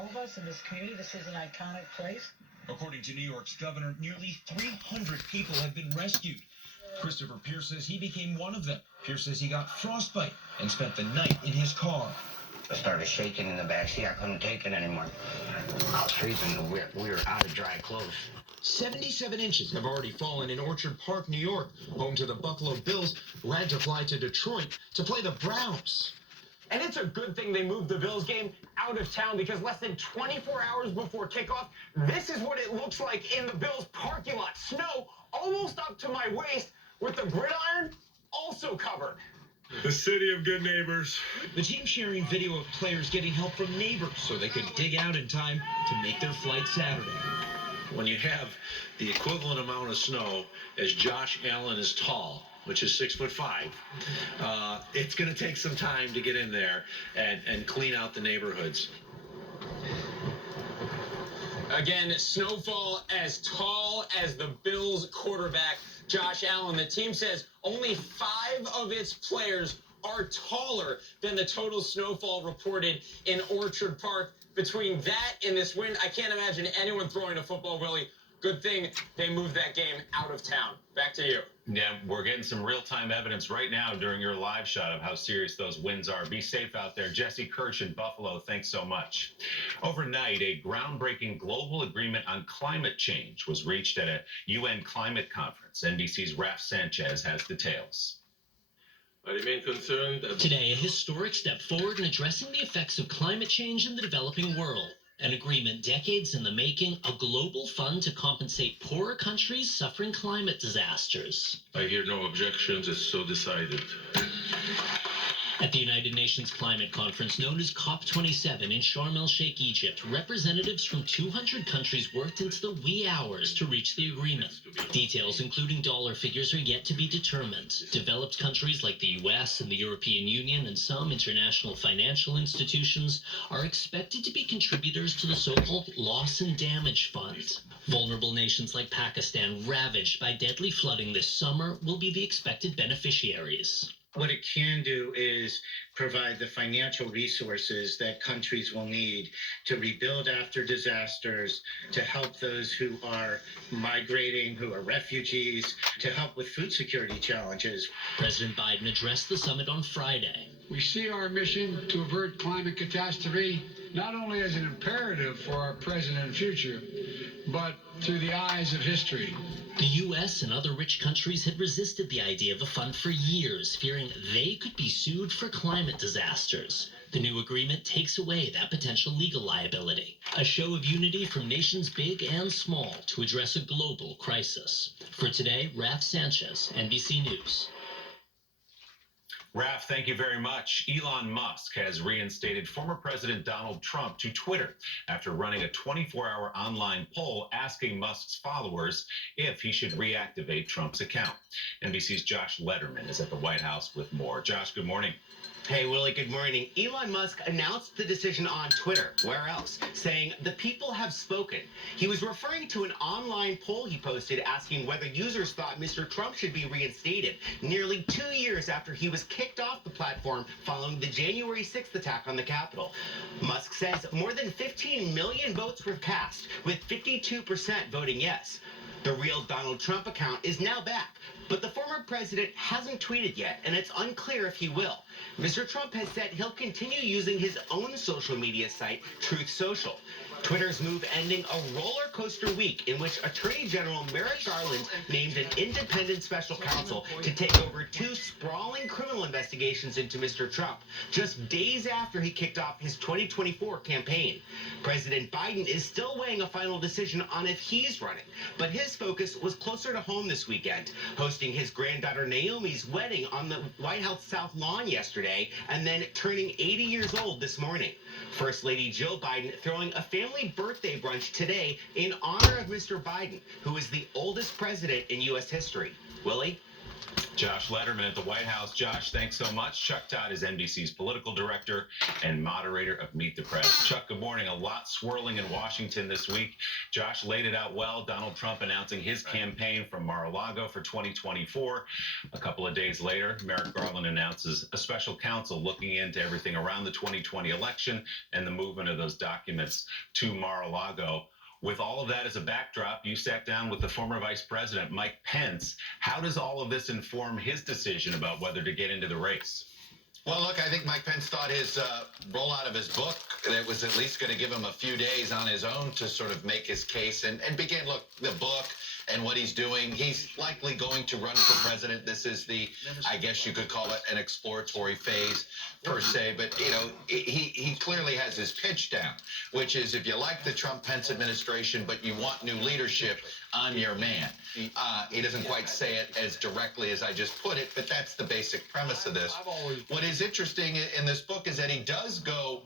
All of us in this community, this is an iconic place. According to New York's governor, nearly 300 people have been rescued. Christopher Pierce says he became one of them. Pierce says he got frostbite and spent the night in his car. I started shaking in the backseat. I couldn't take it anymore. I was freezing. We were out of dry clothes. 77 inches have already fallen in Orchard Park, New York, home to the Buffalo Bills, who had to fly to Detroit to play the Browns. And it's a good thing they moved the Bills game out of town, because less than 24 hours before kickoff, this is what it looks like in the Bills parking lot. Snow almost up to my waist, with the gridiron also covered. The city of good neighbors. The team sharing video of players getting help from neighbors so they could dig out in time to make their flight Saturday. When you have the equivalent amount of snow as Josh Allen is tall, which is 6'5", it's going to take some time to get in there and clean out the neighborhoods. Again, snowfall as tall as the Bills quarterback, Josh Allen. The team says only 5 of its players are taller than the total snowfall reported in Orchard Park. Between that and this wind, I can't imagine anyone throwing a football, Willie. Good thing they moved that game out of town. Back to you. Yeah, we're getting some real-time evidence right now during your live shot of how serious those winds are. Be safe out there. Jesse Kirsch in Buffalo, thanks so much. Overnight, a groundbreaking global agreement on climate change was reached at a UN climate conference. NBC's Raf Sanchez has details. I remain concerned. Today, a historic step forward in addressing the effects of climate change in the developing world. An agreement decades in the making, a global fund to compensate poorer countries suffering climate disasters. I hear no objections. It's so decided. At the United Nations Climate Conference, known as COP27 in Sharm el-Sheikh, Egypt, representatives from 200 countries worked into the wee hours to reach the agreement. Details, including dollar figures, are yet to be determined. Developed countries like the US and the European Union and some international financial institutions are expected to be contributors to the so-called Loss and Damage Fund. Vulnerable nations like Pakistan, ravaged by deadly flooding this summer, will be the expected beneficiaries. What it can do is provide the financial resources that countries will need to rebuild after disasters, to help those who are migrating, who are refugees, to help with food security challenges. President Biden addressed the summit on Friday. We see our mission to avert climate catastrophe not only as an imperative for our present and future, but through the eyes of history. The U.S. and other rich countries had resisted the idea of a fund for years, fearing they could be sued for climate disasters. The new agreement takes away that potential legal liability. A show of unity from nations big and small to address a global crisis. For today, Raf Sanchez, NBC News. Raf, thank you very much. Elon Musk has reinstated former President Donald Trump to Twitter after running a 24-hour online poll asking Musk's followers if he should reactivate Trump's account. NBC's Josh Letterman is at the White House with more. Josh, good morning. Hey, Willie, good morning. Elon Musk announced the decision on Twitter, where else, saying the people have spoken. He was referring to an online poll he posted asking whether users thought Mr. Trump should be reinstated nearly 2 years after he was kicked off the platform following the January 6th attack on the Capitol. Musk says more than 15 million votes were cast, with 52% voting yes. The real Donald Trump account is now back, but the former president hasn't tweeted yet, and it's unclear if he will. Mr. Trump has said he'll continue using his own social media site, Truth Social. Twitter's move ending a roller coaster week in which Attorney General Merrick Garland named an independent special counsel to take over 2 sprawling criminal investigations into Mr. Trump, just days after he kicked off his 2024 campaign. President Biden is still weighing a final decision on if he's running, but his focus was closer to home this weekend, hosting his granddaughter Naomi's wedding on the White House South Lawn yesterday, and then turning 80 years old this morning. First Lady Jill Biden throwing a family birthday brunch today in honor of Mr. Biden, who is the oldest president in U.S. history. Willie? Josh Letterman at the White House. Josh, thanks so much. Chuck Todd is NBC's political director and moderator of Meet the Press. Chuck, good morning. A lot swirling in Washington this week. Josh laid it out well. Donald Trump announcing his campaign from Mar-a-Lago for 2024. A couple of days later, Merrick Garland announces a special counsel looking into everything around the 2020 election and the movement of those documents to Mar-a-Lago. With all of that as a backdrop, you sat down with the former Vice President, Mike Pence. How does all of this inform his decision about whether to get into the race? Well, look, I think Mike Pence thought his rollout of his book, that was at least going to give him a few days on his own to sort of make his case and begin, look, the book and what he's doing. He's likely going to run for president. This is the, I guess you could call it an exploratory phase per se, but, you know, he clearly has his pitch down, which is if you like the Trump-Pence administration, but you want new leadership, I'm your man. He doesn't quite say it as directly as I just put it, but that's the basic premise of this. What is interesting in this book is that he does go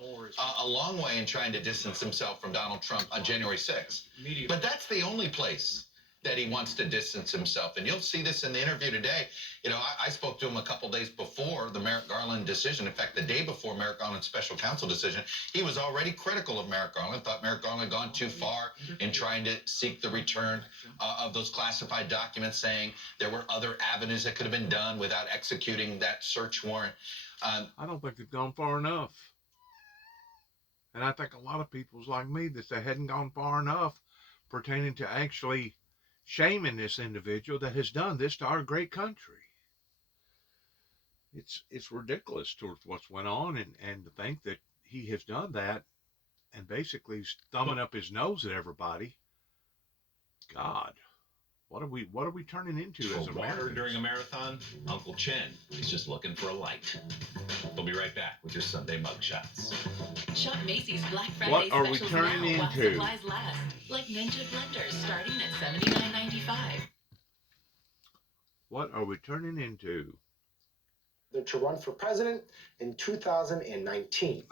a long way in trying to distance himself from Donald Trump on January 6th. But that's the only place that he wants to distance himself. And you'll see this in the interview today. You know, I spoke to him a couple days before the Merrick Garland decision. In fact, the day before Merrick Garland's special counsel decision, he was already critical of Merrick Garland, thought Merrick Garland had gone too far in trying to seek the return of those classified documents, saying there were other avenues that could have been done without executing that search warrant. I don't think they've gone far enough. And I think a lot of people's like me that they hadn't gone far enough pertaining to actually shaming this individual that has done this to our great country. It's ridiculous towards what's went on, and to think that he has done that and basically is thumbing up his nose at everybody. God, what are we turning into as For water Americans? during a marathon? Uncle Chen is just looking for a light. We'll be right back with your Sunday mugshots. Shop Macy's Black Friday What are we specials turning now while into? supplies last. Like Ninja blenders starting at $79.95. What are we turning into? To run for president in 2019.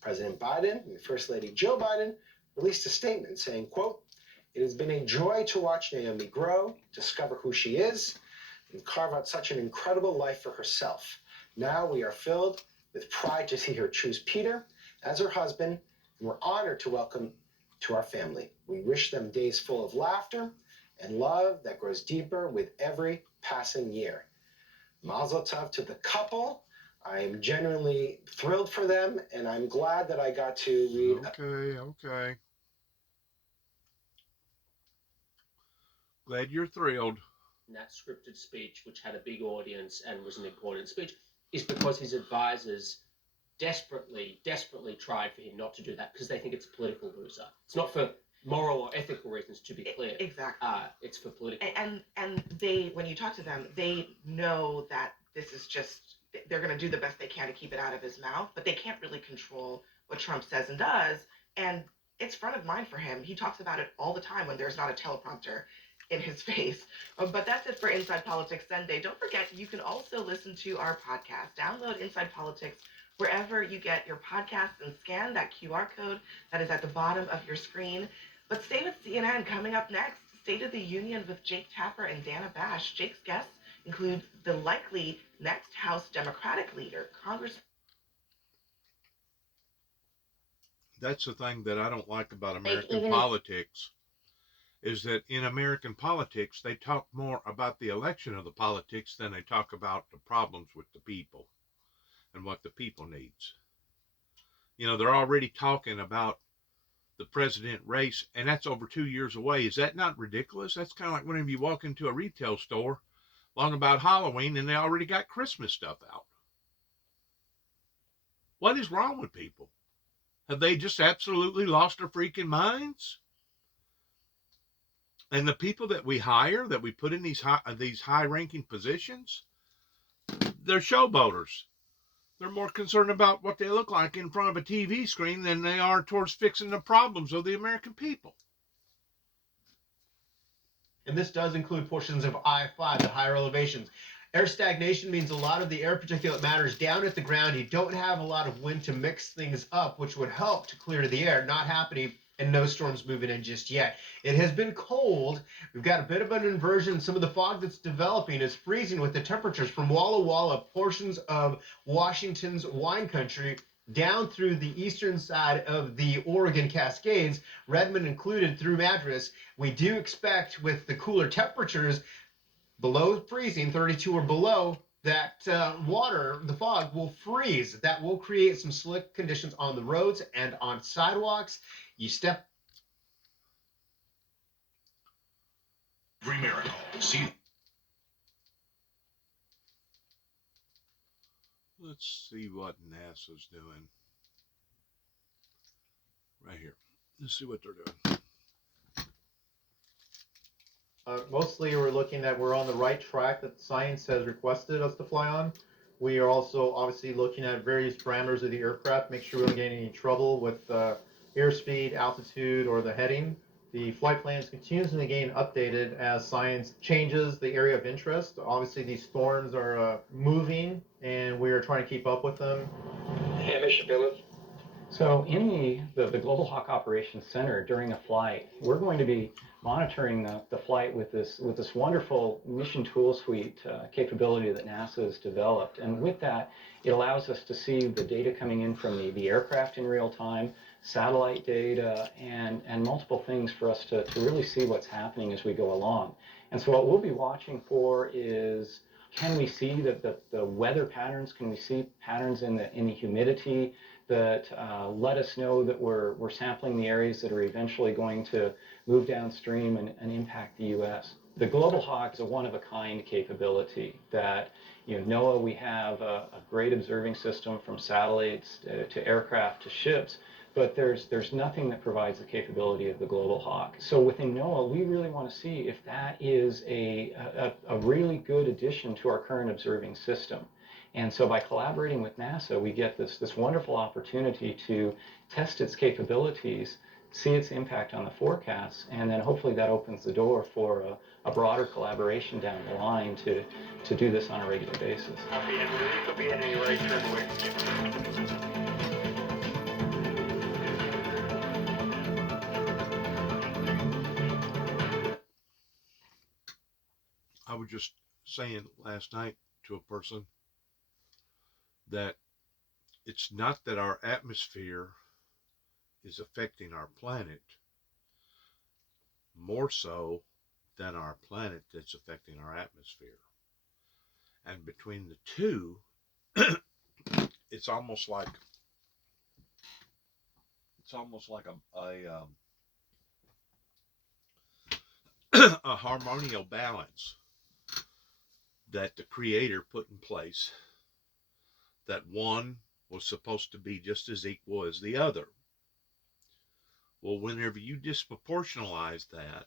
President Biden and First Lady Jill Biden released a statement saying, quote, "It has been a joy to watch Naomi grow, discover who she is, and carve out such an incredible life for herself. Now we are filled with pride to see her choose Peter as her husband, and we're honored to welcome to our family. We wish them days full of laughter and love that grows deeper with every passing year." Mazel tov to the couple. I am genuinely thrilled for them, and I'm glad that I got to read. Okay. Glad you're thrilled. That scripted speech, which had a big audience and was an important speech, is because his advisors desperately tried for him not to do that because they think it's a political loser. It's not for moral or ethical reasons, to be clear. Exactly. It's for political. And they, when you talk to them, they know that this is just, they're going to do the best they can to keep it out of his mouth, but they can't really control what Trump says and does. And it's front of mind for him. He talks about it all the time when there's not a teleprompter in his face. But that's it for Inside Politics Sunday. Don't forget, you can also listen to our podcast. Download Inside Politics wherever you get your podcasts and scan that QR code that is at the bottom of your screen. But stay with CNN. Coming up next, State of the Union with Jake Tapper and Dana Bash. Jake's guests include the likely next House Democratic leader, Congress. That's the thing that I don't like about American politics, is that in American politics, they talk more about the election of the politics than they talk about the problems with the people and what the people needs. You know, they're already talking about the president race, and that's over 2 years away. Is that not ridiculous? That's kind of like whenever you walk into a retail store long about Halloween and they already got Christmas stuff out. What is wrong with people? Have they just absolutely lost their freaking minds? And the people that we hire, that we put in these high-ranking positions, they're showboaters. They're more concerned about what they look like in front of a TV screen than they are towards fixing the problems of the American people. And this does include portions of I-5 at higher elevations. Air stagnation means a lot of the air particulate matter is down at the ground. You don't have a lot of wind to mix things up, which would help to clear the air. Not happening and no storms moving in just yet. It has been cold. We've got a bit of an inversion. Some of the fog that's developing is freezing with the temperatures from Walla Walla, portions of Washington's wine country, down through the eastern side of the Oregon Cascades, Redmond included, through Madras. We do expect, with the cooler temperatures below freezing, 32 or below, that water, the fog, will freeze. That will create some slick conditions on the roads and on sidewalks. You step. Every miracle. See. Let's see what NASA's doing. Right here. Let's see what they're doing. Mostly we're looking at we're on the right track that science has requested us to fly on. We are also obviously looking at various parameters of the aircraft, make sure we don't get any trouble with airspeed, altitude, or the heading. The flight plans continuously getting updated as science changes the area of interest. Obviously these storms are moving and we are trying to keep up with them. Hey, Mr. Phillips. So in the Global Hawk Operations Center during a flight, we're going to be monitoring the flight with this wonderful mission tool suite capability that NASA has developed. And with that, it allows us to see the data coming in from the aircraft in real time, satellite data, and multiple things for us to really see what's happening as we go along. And so what we'll be watching for is, can we see the weather patterns? Can we see patterns in the humidity that let us know that we're sampling the areas that are eventually going to move downstream and impact the U.S. The Global Hawk is a one-of-a-kind capability that, NOAA, we have a great observing system from satellites to aircraft to ships, but there's nothing that provides the capability of the Global Hawk. So within NOAA, we really want to see if that is a really good addition to our current observing system. And so by collaborating with NASA, we get this wonderful opportunity to test its capabilities, see its impact on the forecasts, and then hopefully that opens the door for a broader collaboration down the line to do this on a regular basis. I was just saying last night to a person that it's not that our atmosphere is affecting our planet, more so than our planet that's affecting our atmosphere. And between the two, it's almost like a harmonial balance that the Creator put in place, that one was supposed to be just as equal as the other. Well, whenever you disproportionalize that,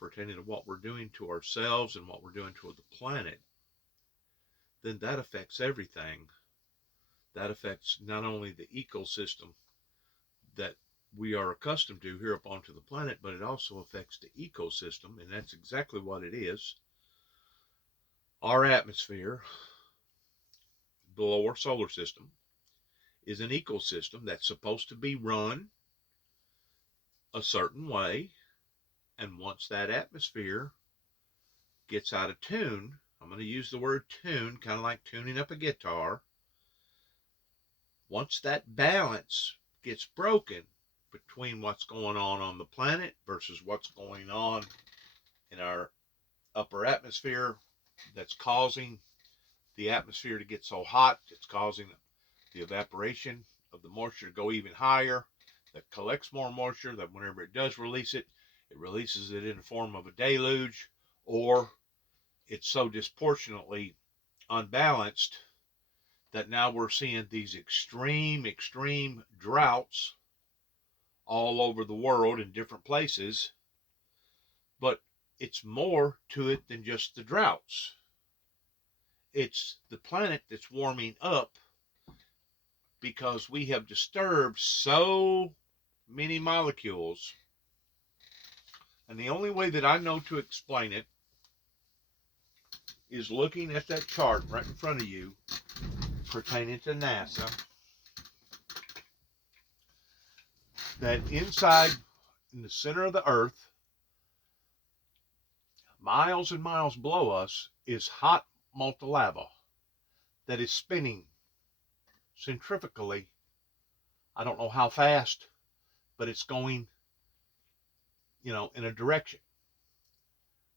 pertaining to what we're doing to ourselves and what we're doing to the planet, then that affects everything. That affects not only the ecosystem that we are accustomed to here up onto the planet, but it also affects the ecosystem, and that's exactly what it is. Our atmosphere, below our solar system, is an ecosystem that's supposed to be run a certain way, and once that atmosphere gets out of tune, I'm going to use the word tune, kind of like tuning up a guitar. Once that balance gets broken between what's going on the planet versus what's going on in our upper atmosphere, that's causing the atmosphere to get so hot, it's causing the evaporation of the moisture to go even higher, that collects more moisture, that whenever it does release it, it releases it in the form of a deluge, or it's so disproportionately unbalanced that now we're seeing these extreme droughts all over the world in different places. But it's more to it than just the droughts. It's the planet that's warming up because we have disturbed so many molecules. And the only way that I know to explain it is looking at that chart right in front of you pertaining to NASA. that inside, in the center of the earth, miles and miles below us, is hot molten lava that is spinning centrifugally. I don't know how fast, but it's going, in a direction.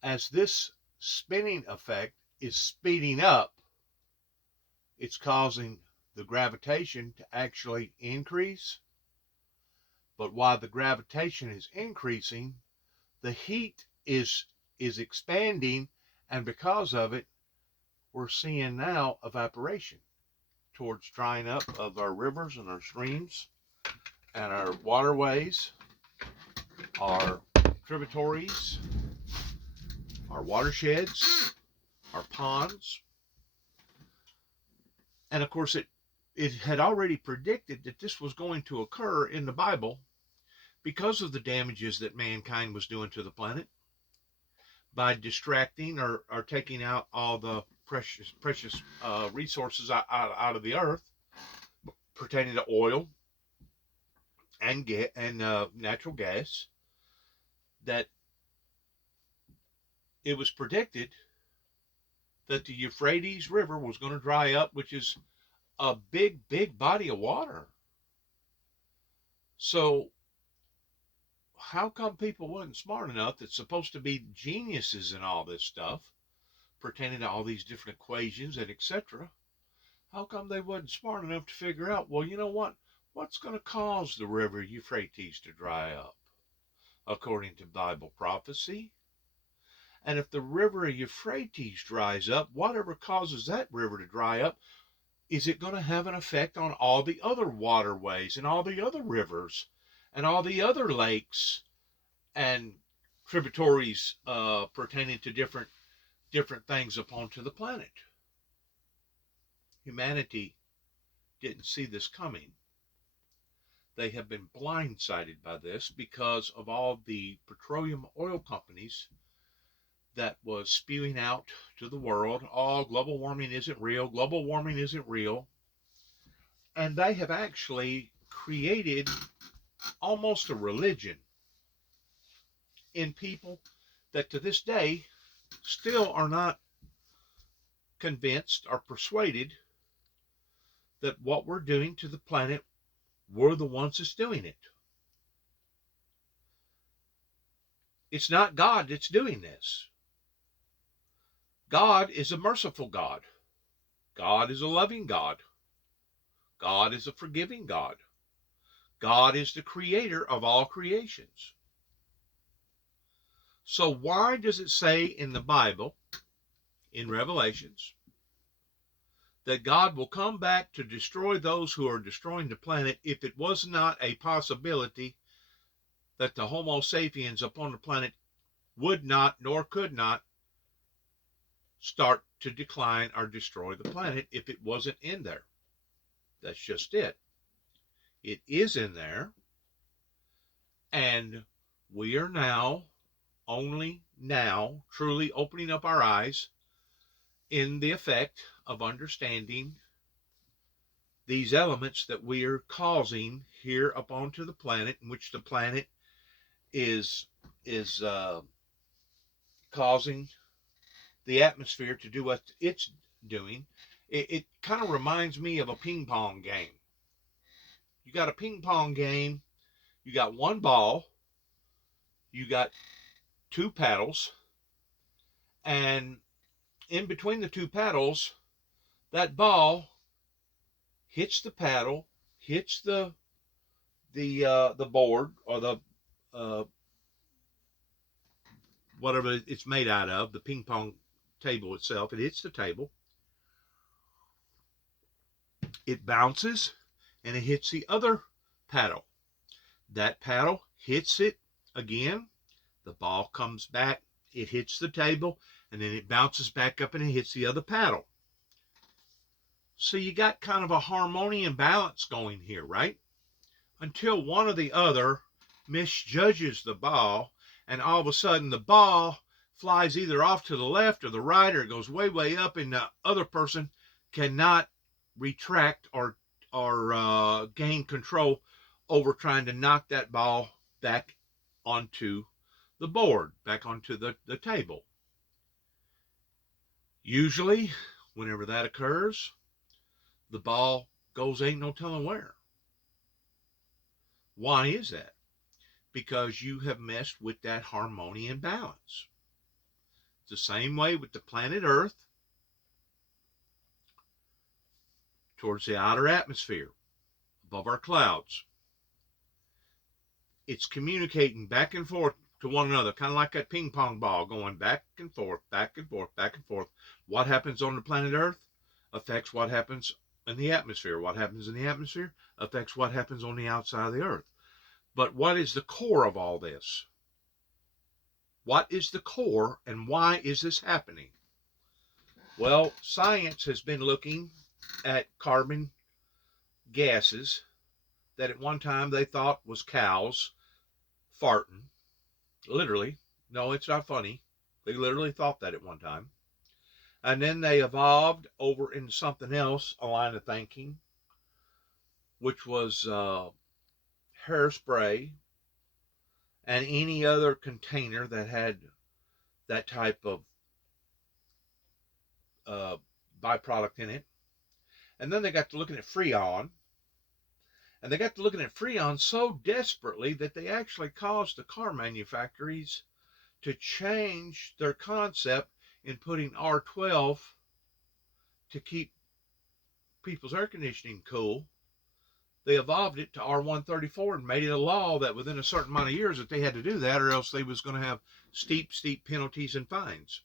As this spinning effect is speeding up, it's causing the gravitation to actually increase. But while the gravitation is increasing, the heat is expanding, and because of it, we're seeing now evaporation towards drying up of our rivers and our streams and our waterways, our tributaries, our watersheds, our ponds. And of course, it had already predicted that this was going to occur in the Bible because of the damages that mankind was doing to the planet by distracting or taking out all the precious resources out of the earth pertaining to oil and natural gas. That it was predicted that the Euphrates River was going to dry up, which is a big body of water. So how come people wasn't smart enough, that's supposed to be geniuses in all this stuff pertaining to all these different equations and etc.? How come they wasn't smart enough to figure out, well, you know what? What's going to cause the river Euphrates to dry up according to Bible prophecy? And if the river Euphrates dries up, whatever causes that river to dry up, is it going to have an effect on all the other waterways and all the other rivers and all the other lakes and tributaries pertaining to different things upon to the planet? Humanity didn't see this coming. They have been blindsided by this because of all the petroleum oil companies that was spewing out to the world, oh, global warming isn't real, global warming isn't real. And they have actually created almost a religion in people that to this day still are not convinced or persuaded that what we're doing to the planet, we're the ones that's doing it. It's not God that's doing this. God is a merciful God. God is a loving God. God is a forgiving God. God is the creator of all creations. So why does it say in the Bible, in Revelations, that God will come back to destroy those who are destroying the planet if it was not a possibility that the Homo sapiens upon the planet would not nor could not start to decline or destroy the planet if it wasn't in there? That's just it. It is in there, and we are now, only now, truly opening up our eyes in the effect of understanding these elements that we are causing here upon to the planet, in which the planet is causing the atmosphere to do what it's doing. It kind of reminds me of a ping pong game. You got a ping pong game, you got one ball, you got two paddles, and in between the two paddles, that ball hits the paddle, hits the board or the whatever it's made out of, the ping pong table itself. It hits the table, it bounces, and it hits the other paddle. That paddle hits it again, the ball comes back, it hits the table, and then it bounces back up and it hits the other paddle. So you got kind of a harmonious balance going here, right? Until one or the other misjudges the ball, and all of a sudden the ball flies either off to the left or the right, or it goes way up, and the other person cannot retract or gain control over trying to knock that ball back onto the board, back onto the table. Usually, whenever that occurs, the ball goes ain't no telling where. Why is that? Because you have messed with that harmony and balance. It's the same way with the planet Earth towards the outer atmosphere, above our clouds. It's communicating back and forth to one another, kind of like that ping pong ball going back and forth, back and forth, back and forth. What happens on the planet Earth affects what happens in the atmosphere. What happens in the atmosphere affects what happens on the outside of the Earth. But what is the core of all this? What is the core, and why is this happening? Well, science has been looking at carbon gases that at one time they thought was cows farting. Literally. No, it's not funny. They literally thought that at one time. And then they evolved over into something else, a line of thinking, which was hairspray and any other container that had that type of byproduct in it. And then they got to looking at Freon. And they got to looking at Freon so desperately that they actually caused the car manufacturers to change their concept in putting R12 to keep people's air conditioning cool. They evolved it to R134 and made it a law that within a certain amount of years that they had to do that, or else they was going to have steep penalties and fines.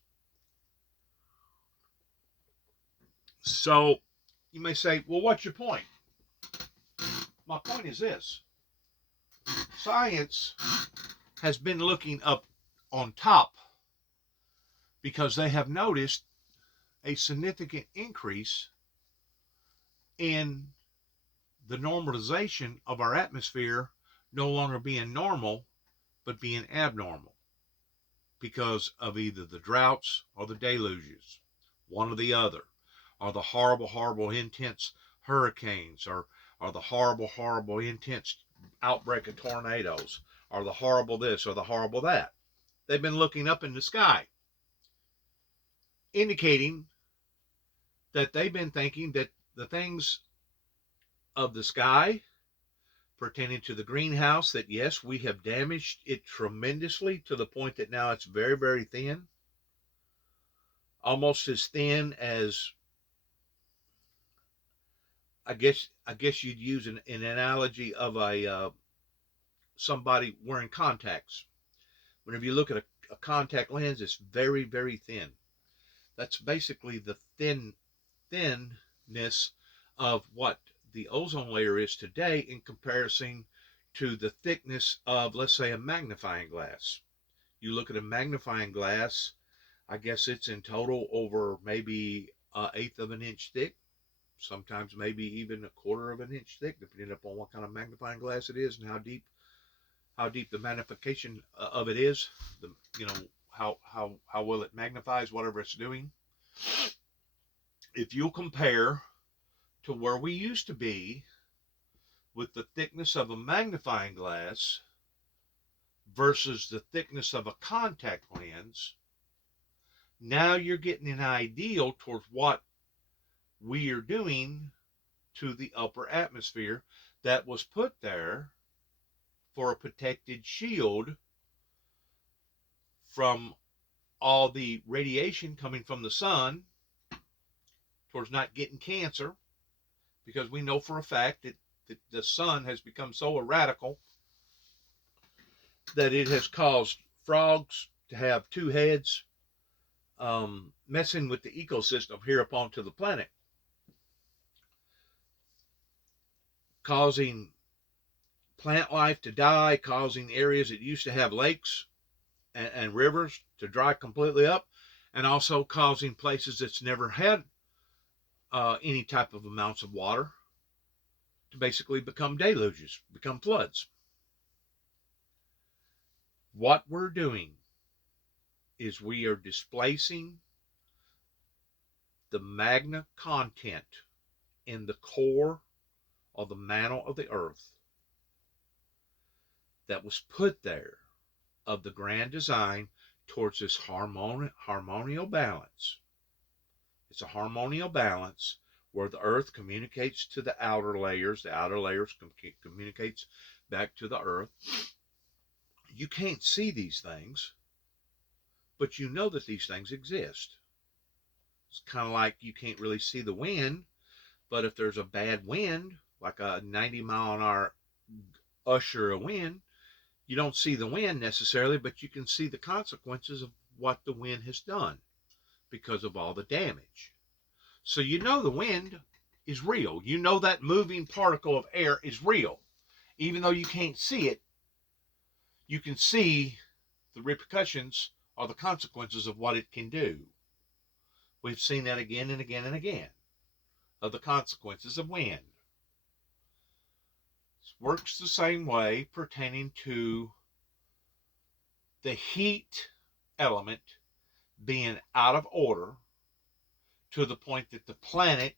So you may say, well, what's your point? My point is this. Science has been looking up on top because they have noticed a significant increase in the normalization of our atmosphere no longer being normal, but being abnormal because of either the droughts or the deluges, one or the other, or the horrible, intense hurricanes, or the horrible, intense outbreak of tornadoes, or the horrible this or the horrible that. They've been looking up in the sky, indicating that they've been thinking that the things of the sky pertaining to the greenhouse, that yes, we have damaged it tremendously to the point that now it's very, very thin, almost as thin as, I guess you'd use an analogy of a somebody wearing contacts. Whenever you look at a contact lens, it's very, very thin. That's basically the thinness of what the ozone layer is today in comparison to the thickness of, let's say, a magnifying glass. You look at a magnifying glass, I guess it's in total over maybe an eighth of an inch thick, sometimes maybe even a quarter of an inch thick, depending upon what kind of magnifying glass it is and how deep the magnification of it is, how well it magnifies whatever it's doing. If you'll compare to where we used to be with the thickness of a magnifying glass versus the thickness of a contact lens, now you're getting an ideal towards what we are doing to the upper atmosphere that was put there for a protected shield from all the radiation coming from the sun towards not getting cancer, because we know for a fact that the sun has become so radical that it has caused frogs to have two heads, messing with the ecosystem here upon to the planet, causing plant life to die, causing areas that used to have lakes and rivers to dry completely up, and also causing places that's never had any type of amounts of water to basically become deluges, become floods. What we're doing is we are displacing the magna content in the core of the mantle of the earth that was put there of the grand design towards this harmonial balance. It's a harmonial balance where the earth communicates to the outer layers communicates back to the earth. You can't see these things, but you know that these things exist. It's kind of like you can't really see the wind, but if there's a bad wind, like a 90-mile-an-hour usher of wind, you don't see the wind necessarily, but you can see the consequences of what the wind has done because of all the damage. So you know the wind is real. You know that moving particle of air is real. Even though you can't see it, you can see the repercussions or the consequences of what it can do. We've seen that again and again and again, of the consequences of wind. It works the same way pertaining to the heat element being out of order to the point that the planet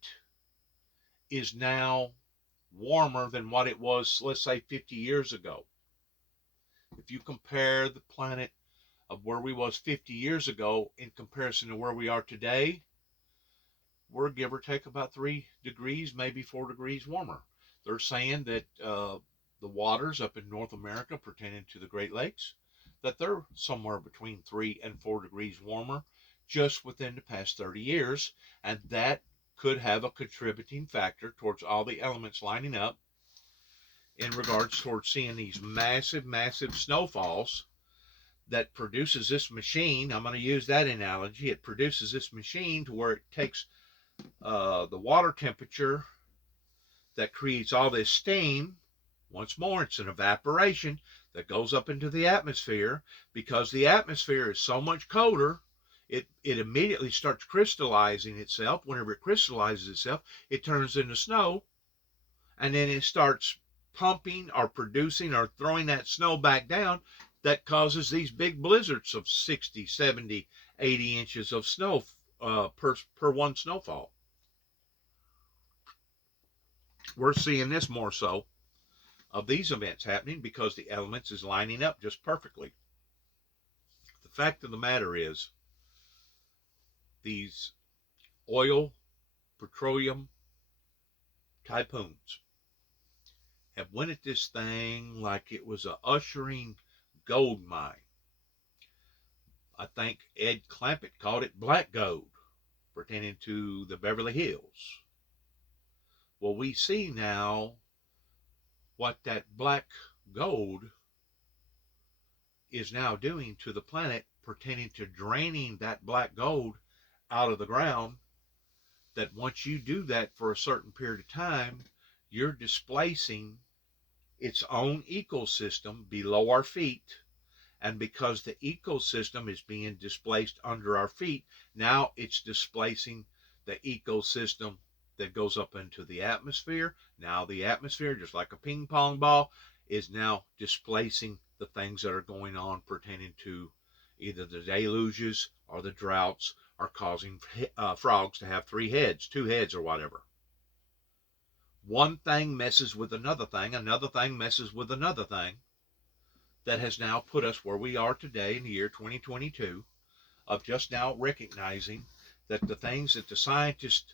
is now warmer than what it was, let's say, 50 years ago. If you compare the planet of where we was 50 years ago in comparison to where we are today, we're give or take about 3 degrees, maybe 4 degrees warmer. They're saying that the waters up in North America pertaining to the Great Lakes, that they're somewhere between 3 and 4 degrees warmer just within the past 30 years, and that could have a contributing factor towards all the elements lining up in regards towards seeing these massive, massive snowfalls that produces this machine. I'm going to use that analogy. It produces this machine to where it takes the water temperature that creates all this steam. Once more, it's an evaporation that goes up into the atmosphere. Because the atmosphere is so much colder, it immediately starts crystallizing itself. Whenever it crystallizes itself, it turns into snow, and then it starts pumping or producing or throwing that snow back down. That causes these big blizzards of 60, 70, 80 inches of snow per one snowfall. We're seeing this more so of these events happening because the elements is lining up just perfectly. The fact of the matter is, these oil, petroleum typhoons have went at this thing like it was a ushering gold mine. I think Ed Clampett called it black gold, pertaining to the Beverly Hills. Well, we see now what that black gold is now doing to the planet, pertaining to draining that black gold out of the ground. That once you do that for a certain period of time, you're displacing its own ecosystem below our feet. And because the ecosystem is being displaced under our feet, now it's displacing the ecosystem that goes up into the atmosphere. Now the atmosphere, just like a ping pong ball, is now displacing the things that are going on pertaining to either the deluges or the droughts, or causing frogs to have 3 heads, 2 heads, or whatever. One thing messes with another thing messes with another thing, that has now put us where we are today in the year 2022, of just now recognizing that the things that the scientists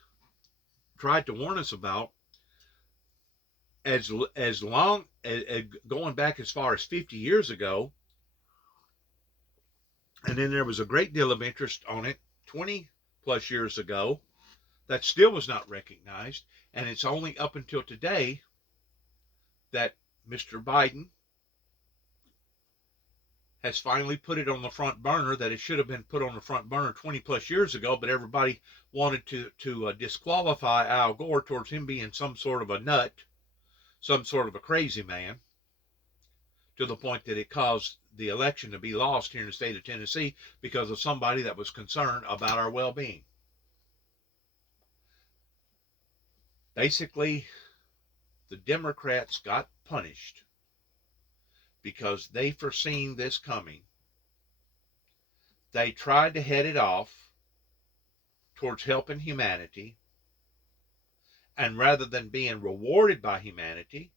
tried to warn us about as long as going back as far as 50 years ago, and then there was a great deal of interest on it 20 plus years ago, that still was not recognized. And it's only up until today that Mr. Biden has finally put it on the front burner, that it should have been put on the front burner 20 plus years ago, but everybody wanted to disqualify Al Gore towards him being some sort of a nut, some sort of a crazy man, to the point that it caused the election to be lost here in the state of Tennessee because of somebody that was concerned about our well-being. Basically, the Democrats got punished because they foreseen this coming. They tried to head it off towards helping humanity, and rather than being rewarded by humanity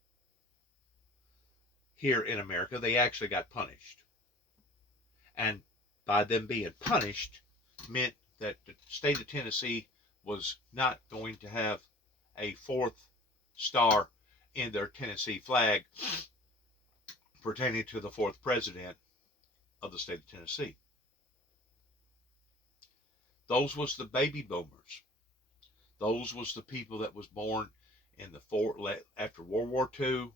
here in America, they actually got punished. And by them being punished meant that the state of Tennessee was not going to have a 4th star in their Tennessee flag pertaining to the 4th president of the state of Tennessee. Those was the baby boomers. Those was the people that was born in the after World War II,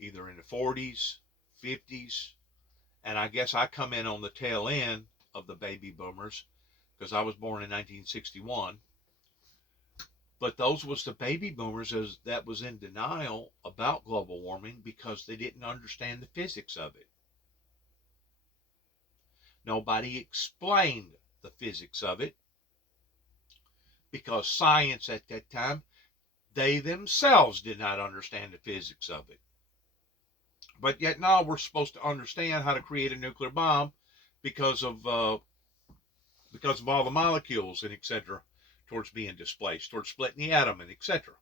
either in the 40s, 50s, and I guess I come in on the tail end of the baby boomers because I was born in 1961. But those was the baby boomers that was in denial about global warming because they didn't understand the physics of it. Nobody explained the physics of it because science at that time, they themselves did not understand the physics of it. But yet now we're supposed to understand how to create a nuclear bomb because of all the molecules and etc. towards being displaced, towards splitting the atom and etc.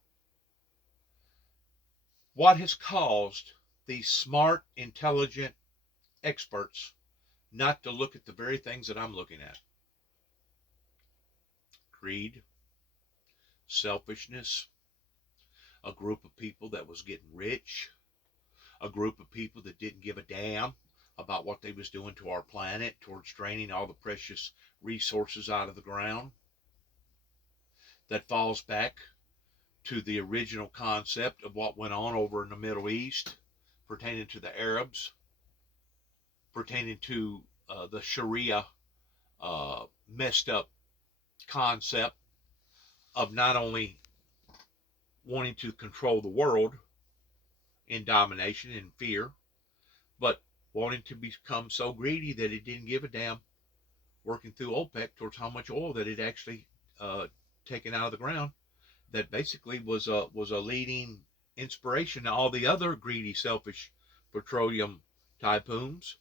What has caused these smart, intelligent experts not to look at the very things that I'm looking at? Greed, selfishness, a group of people that was getting rich, a group of people that didn't give a damn about what they was doing to our planet towards draining all the precious resources out of the ground. That falls back to the original concept of what went on over in the Middle East pertaining to the Arabs, pertaining to the Sharia messed up concept of not only wanting to control the world in domination and fear, but wanting to become so greedy that it didn't give a damn, working through OPEC towards how much oil that it actually taken out of the ground. That basically was a leading inspiration to all the other greedy, selfish petroleum tycoons,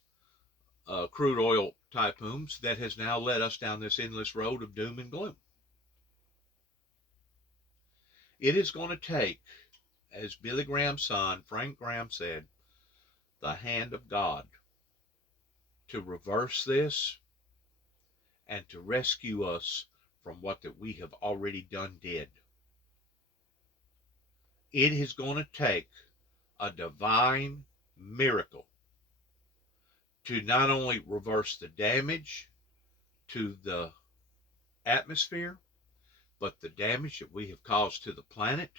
crude oil tycoons that has now led us down this endless road of doom and gloom. It is going to take, as Billy Graham's son, Frank Graham, said, the hand of God to reverse this and to rescue us from what that we have already done did. It is going to take a divine miracle to not only reverse the damage to the atmosphere, but the damage that we have caused to the planet,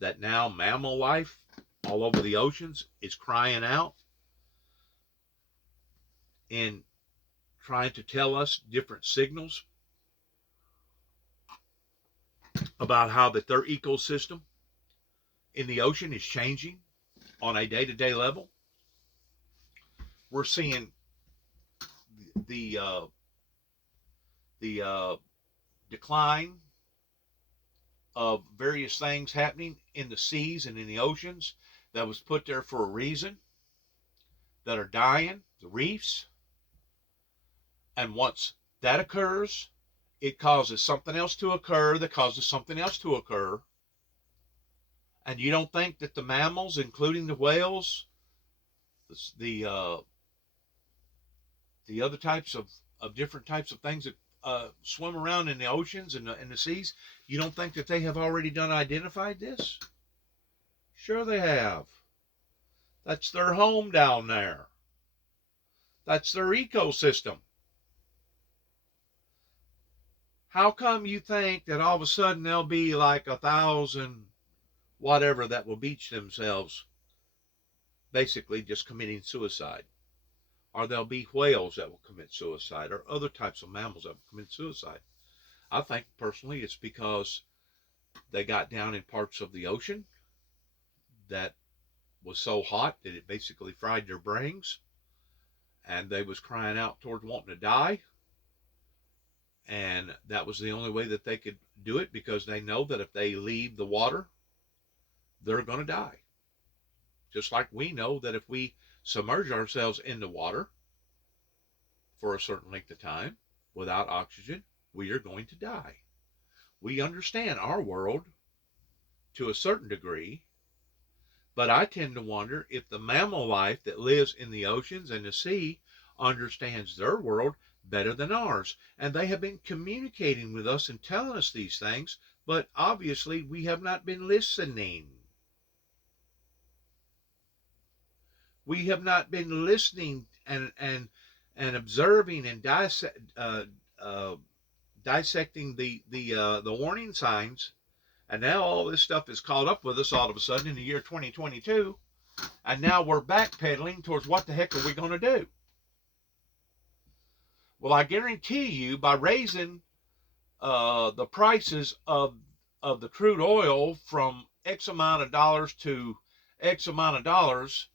that now mammal life all over the oceans is crying out and trying to tell us different signals about how that their ecosystem in the ocean is changing on a day-to-day level. We're seeing the decline of various things happening in the seas and in the oceans that was put there for a reason, that are dying, the reefs. And once that occurs, it causes something else to occur that causes something else to occur. And you don't think that the mammals, including the whales, the other types of different types of things that swim around in the oceans and the seas, you don't think that they have already identified this? Sure they have. That's their home down there. That's their ecosystem. How come you think that all of a sudden there'll be like 1,000 whatever that will beach themselves, basically just committing suicide? Or there'll be whales that will commit suicide, or other types of mammals that will commit suicide? I think personally it's because they got down in parts of the ocean that was so hot that it basically fried their brains, and they was crying out toward wanting to die. And that was the only way that they could do it, because they know that if they leave the water, they're going to die. Just like we know that if we submerge ourselves in the water for a certain length of time without oxygen, we are going to die. We understand our world to a certain degree But I tend to wonder if the mammal life that lives in the oceans and the sea understands their world better than ours. And they have been communicating with us and telling us these things, but obviously we have not been listening. We have not been listening and observing and dissecting the warning signs. And now all this stuff is caught up with us all of a sudden in the year 2022. And now we're backpedaling towards what the heck are we going to do? Well, I guarantee you, by raising the prices of the crude oil from X amount of dollars to X amount of dollars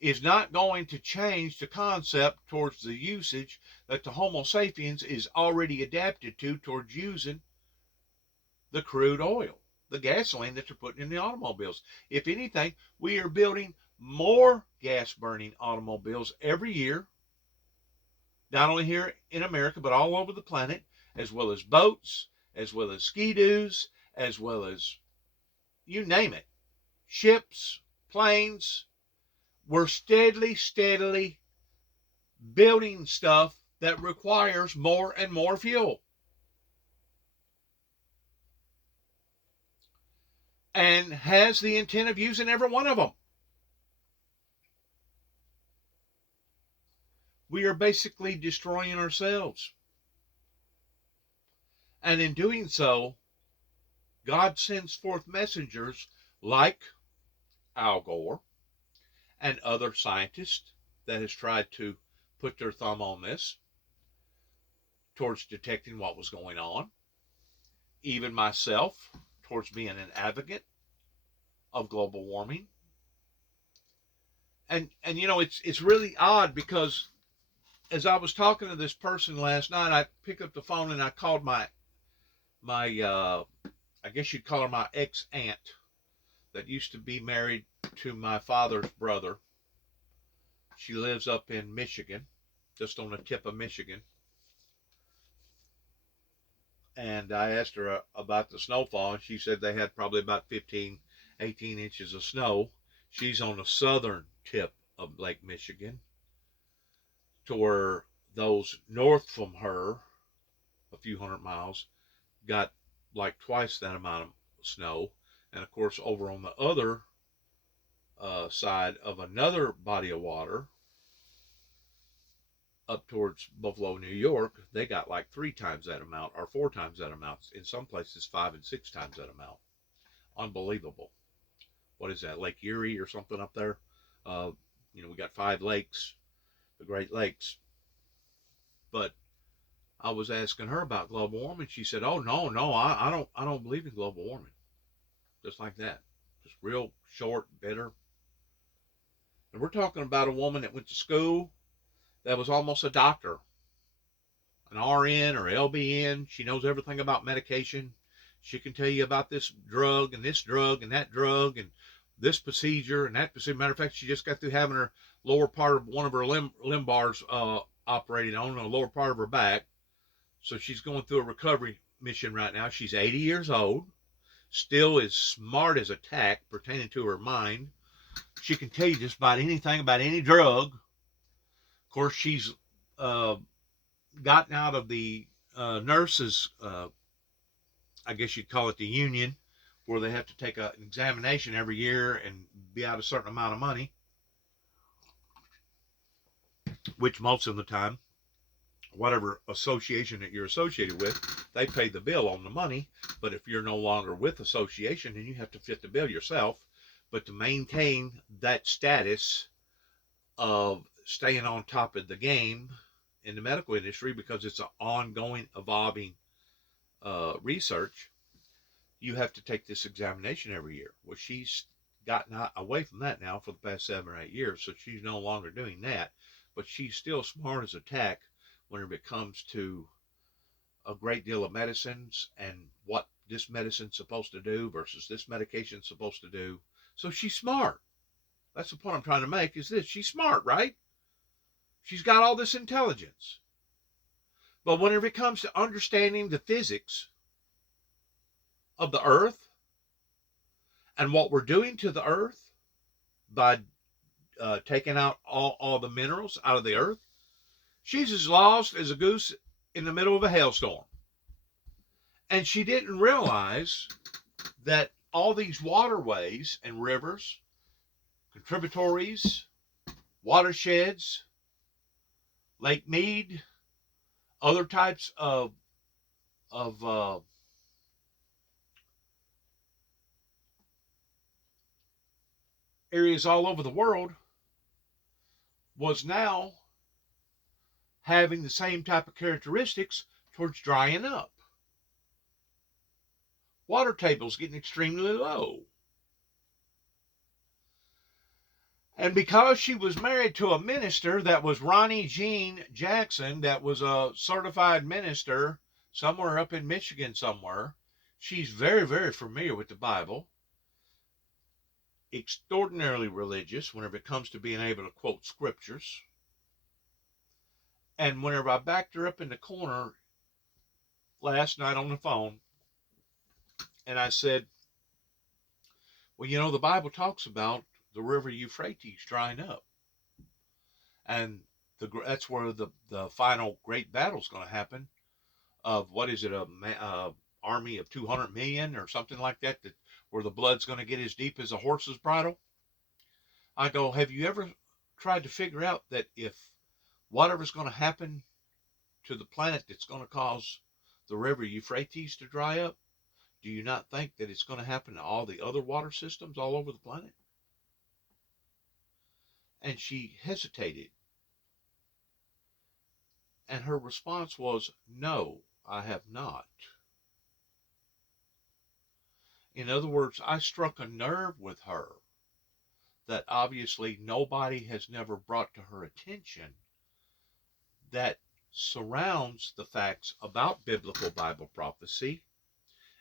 is not going to change the concept towards the usage that the Homo sapiens is already adapted to towards using the crude oil, the gasoline that they're putting in the automobiles. If anything, we are building more gas-burning automobiles every year, not only here in America, but all over the planet, as well as boats, as well as ski-doos, as well as you name it, ships, planes. We're steadily building stuff that requires more and more fuel. And has the intent of using every one of them. We are basically destroying ourselves. And in doing so, God sends forth messengers like Al Gore and other scientists that has tried to put their thumb on this towards detecting what was going on. Even myself, towards being an advocate of global warming. And you know, it's really odd because as I was talking to this person last night, I picked up the phone and I called my I guess you'd call her my ex-aunt that used to be married to my father's brother. She lives up in Michigan, just on the tip of Michigan. And I asked her about the snowfall, and she said they had probably about 15, 18 inches of snow. She's on the southern tip of Lake Michigan, to where those north from her, a few hundred miles, got like twice that amount of snow. And of course, over on the other side of another body of water, up towards Buffalo, New York, they got like 3 times that amount, or 4 times that amount. In some places, 5 and 6 times that amount. Unbelievable. What is that, Lake Erie or something up there? You know, we got 5 lakes, the Great Lakes. But I was asking her about global warming. She said, "Oh no, I don't believe in global warming." Just like that, just real short, bitter. And we're talking about a woman that went to school, that was almost a doctor, an RN or LBN. She knows everything about medication. She can tell you about this drug and this drug and that drug and this procedure and that procedure. Matter of fact, she just got through having her lower part of one of her lumbars operated on the lower part of her back. So she's going through a recovery mission right now. She's 80 years old, still as smart as a tack pertaining to her mind. She can tell you just about anything about any drug. Of course, she's gotten out of the nurses, I guess you'd call it the union, where they have to take an examination every year and be out a certain amount of money, which most of the time, whatever association that you're associated with, they pay the bill on the money. But if you're no longer with association, then you have to fit the bill yourself. But to maintain that status of staying on top of the game in the medical industry, because it's an ongoing, evolving research, you have to take this examination every year. Well, she's gotten away from that now for the past 7 or 8 years, so she's no longer doing that. But she's still smart as a tack whenever it comes to a great deal of medicines and what this medicine's supposed to do versus this medication's supposed to do. So she's smart. That's the point I'm trying to make, is this. She's smart, right? She's got all this intelligence. But whenever it comes to understanding the physics of the earth and what we're doing to the earth by taking out all the minerals out of the earth. She's as lost as a goose in the middle of a hailstorm. And she didn't realize that all these waterways and rivers, contributories, watersheds, Lake Mead, other types of areas all over the world was now having the same type of characteristics towards drying up. Water tables getting extremely low. And because she was married to a minister that was Ronnie Jean Jackson, that was a certified minister somewhere up in Michigan somewhere, she's very, very familiar with the Bible. Extraordinarily religious whenever it comes to being able to quote scriptures. And whenever I backed her up in the corner last night on the phone, and I said, well, you know, the Bible talks about the river Euphrates drying up. And that's where the final great battle is going to happen. Of what is it, a army of 200 million or something like that, where the blood's going to get as deep as a horse's bridle. I go, have you ever tried to figure out that if whatever's going to happen to the planet that's going to cause the river Euphrates to dry up, do you not think that it's going to happen to all the other water systems all over the planet? And she hesitated. And her response was, no, I have not. In other words, I struck a nerve with her that obviously nobody has never brought to her attention, that surrounds the facts about biblical Bible prophecy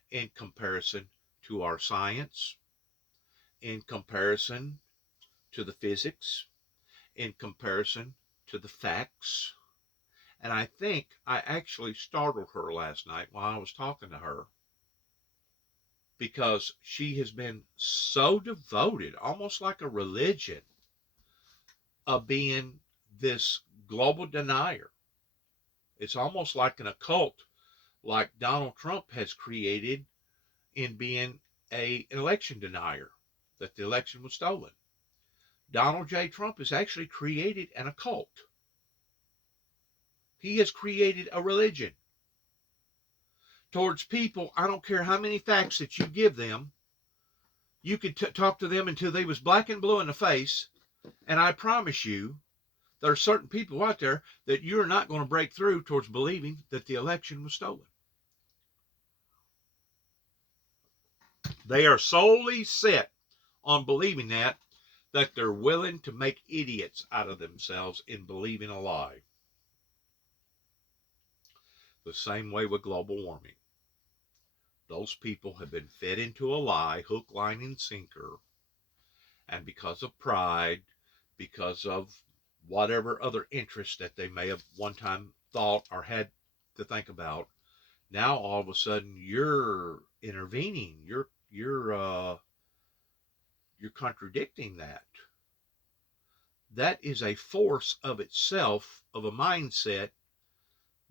in comparison to our science, in comparison to the physics, in comparison to the facts. And I think I actually startled her last night while I was talking to her, because she has been so devoted, almost like a religion, of being this global denier. It's almost like an occult, like Donald Trump has created in being an election denier, that the election was stolen. Donald J. Trump has actually created an occult. He has created a religion towards people. I don't care how many facts that you give them. You could talk to them until they was black and blue in the face, and I promise you, there are certain people out there that you're not going to break through towards believing that the election was stolen. They are solely set on believing that they're willing to make idiots out of themselves in believing a lie. The same way with global warming. Those people have been fed into a lie, hook, line, and sinker. And because of pride, because of whatever other interest that they may have one time thought or had to think about, now all of a sudden you're intervening. You're contradicting that. That is a force of itself, of a mindset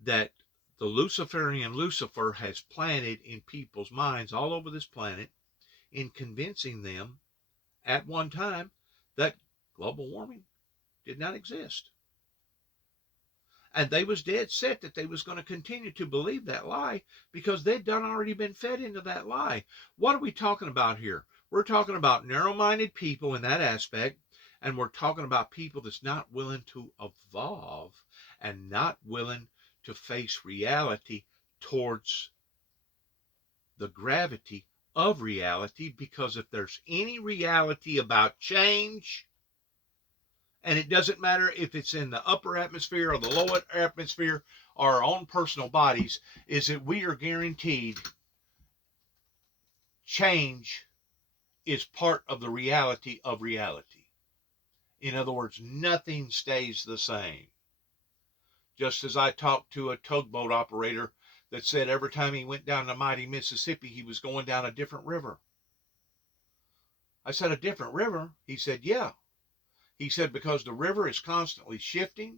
that the Luciferian Lucifer has planted in people's minds all over this planet, in convincing them at one time that global warming did not exist. And they was dead set that they was going to continue to believe that lie, because they'd done already been fed into that lie. What are we talking about here? We're talking about narrow-minded people in that aspect, and we're talking about people that's not willing to evolve and not willing to face reality towards the gravity of reality. Because if there's any reality about change, and it doesn't matter if it's in the upper atmosphere or the lower atmosphere or our own personal bodies, is that we are guaranteed change is part of the reality of reality. In other words, nothing stays the same. Just as I talked to a tugboat operator that said every time he went down the mighty Mississippi, he was going down a different river. I said, a different river? He said, yeah. He said, because the river is constantly shifting.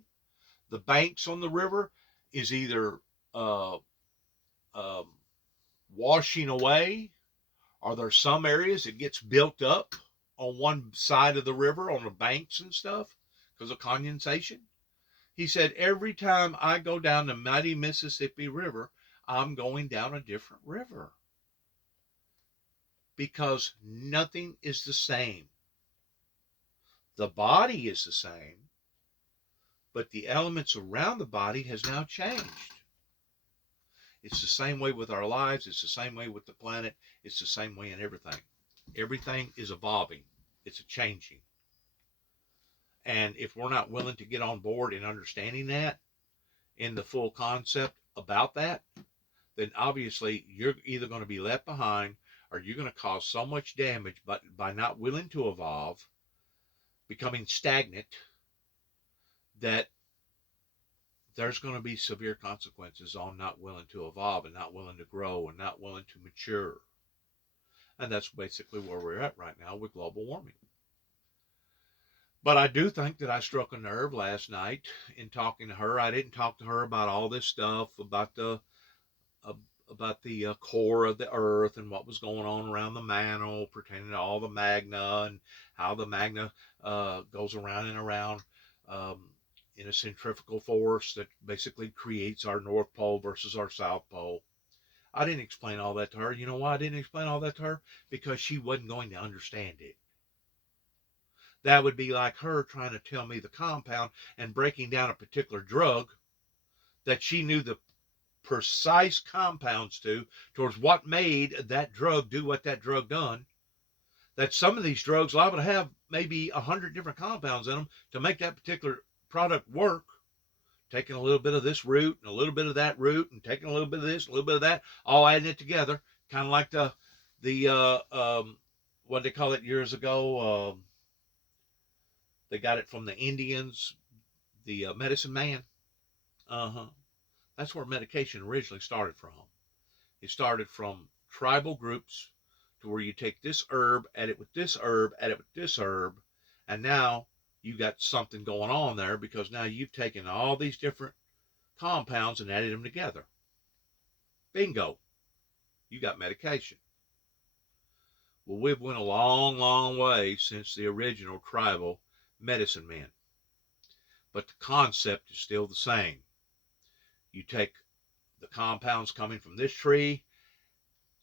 The banks on the river is either washing away, or there's some areas it gets built up on one side of the river on the banks and stuff because of condensation. He said, every time I go down the mighty Mississippi River, I'm going down a different river because nothing is the same. The body is the same, but the elements around the body has now changed. It's the same way with our lives. It's the same way with the planet. It's the same way in everything. Everything is evolving. It's a changing. And if we're not willing to get on board in understanding that, in the full concept about that, then obviously you're either going to be left behind or you're going to cause so much damage by not willing to evolve, becoming stagnant, that there's going to be severe consequences on not willing to evolve and not willing to grow and not willing to mature. And that's basically where we're at right now with global warming. But I do think that I struck a nerve last night in talking to her. I didn't talk to her about all this stuff, about the core of the earth and what was going on around the mantle pertaining to all the magna and how the magna goes around and around in a centrifugal force that basically creates our North Pole versus our South Pole. I didn't explain all that to her. You know why I didn't explain all that to her? Because she wasn't going to understand it. That would be like her trying to tell me the compound and breaking down a particular drug that she knew the precise compounds towards what made that drug do what that drug done. That some of these drugs liable to have maybe 100 different compounds in them to make that particular product work. Taking a little bit of this root and a little bit of that root and taking a little bit of this, a little bit of that, all adding it together, kind of like the what they call it years ago. They got it from the Indians, the medicine man. That's where medication originally started from. It started from tribal groups to where you take this herb, add it with this herb, add it with this herb, and now you got something going on there because now you've taken all these different compounds and added them together. Bingo. You got medication. Well, we've went a long, long way since the original tribal medicine men. But the concept is still the same. You take the compounds coming from this tree,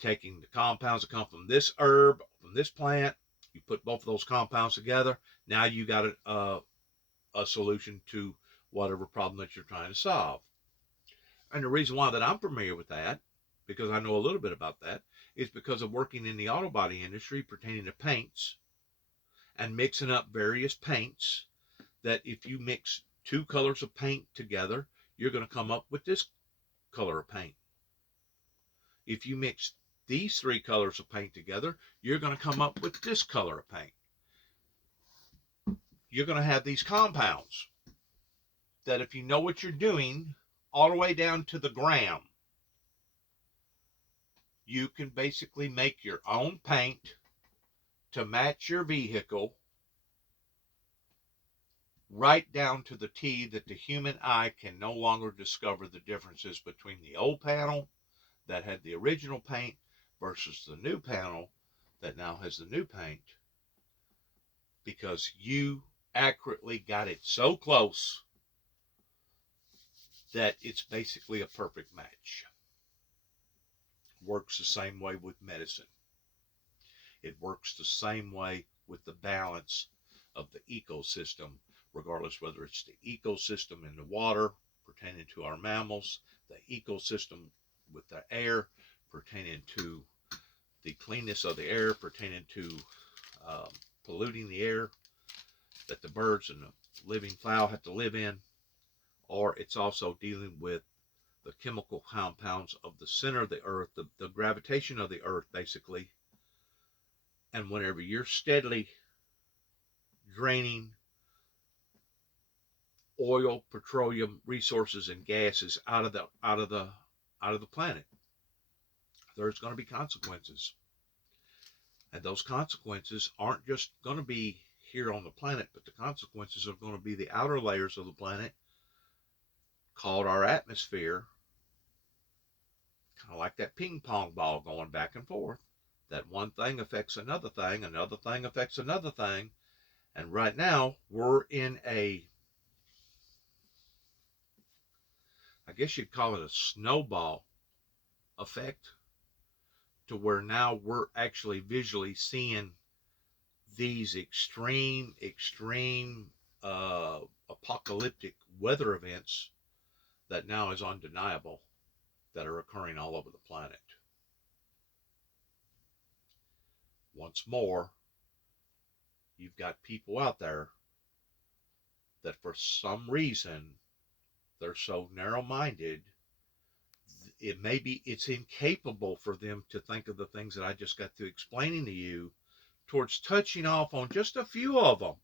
taking the compounds that come from this herb, from this plant, you put both of those compounds together, now you got a solution to whatever problem that you're trying to solve. And the reason why that I'm familiar with that, because I know a little bit about that, is because of working in the auto body industry pertaining to paints and mixing up various paints, that if you mix two colors of paint together, you're going to come up with this color of paint. If you mix these three colors of paint together, you're going to come up with this color of paint. You're going to have these compounds that, if you know what you're doing all the way down to the gram, you can basically make your own paint to match your vehicle right down to the T, that the human eye can no longer discover the differences between the old panel that had the original paint versus the new panel that now has the new paint, because you accurately got it so close that it's basically a perfect match. Works the same way with medicine. It works the same way with the balance of the ecosystem, regardless whether it's the ecosystem in the water pertaining to our mammals, the ecosystem with the air pertaining to the cleanness of the air, pertaining to polluting the air that the birds and the living fowl have to live in, or it's also dealing with the chemical compounds of the center of the earth, the gravitation of the earth, basically. And whenever you're steadily draining oil, petroleum resources, and gases out of the planet, there's going to be consequences. And those consequences aren't just going to be here on the planet, but the consequences are going to be the outer layers of the planet called our atmosphere, kind of like that ping pong ball going back and forth. That one thing affects another thing affects another thing. And right now, we're in I guess you'd call it a snowball effect, to where now we're actually visually seeing these extreme apocalyptic weather events that now is undeniable, that are occurring all over the planet. Once more, you've got people out there that for some reason they're so narrow-minded, it's incapable for them to think of the things that I just got through explaining to you, towards touching off on just a few of them.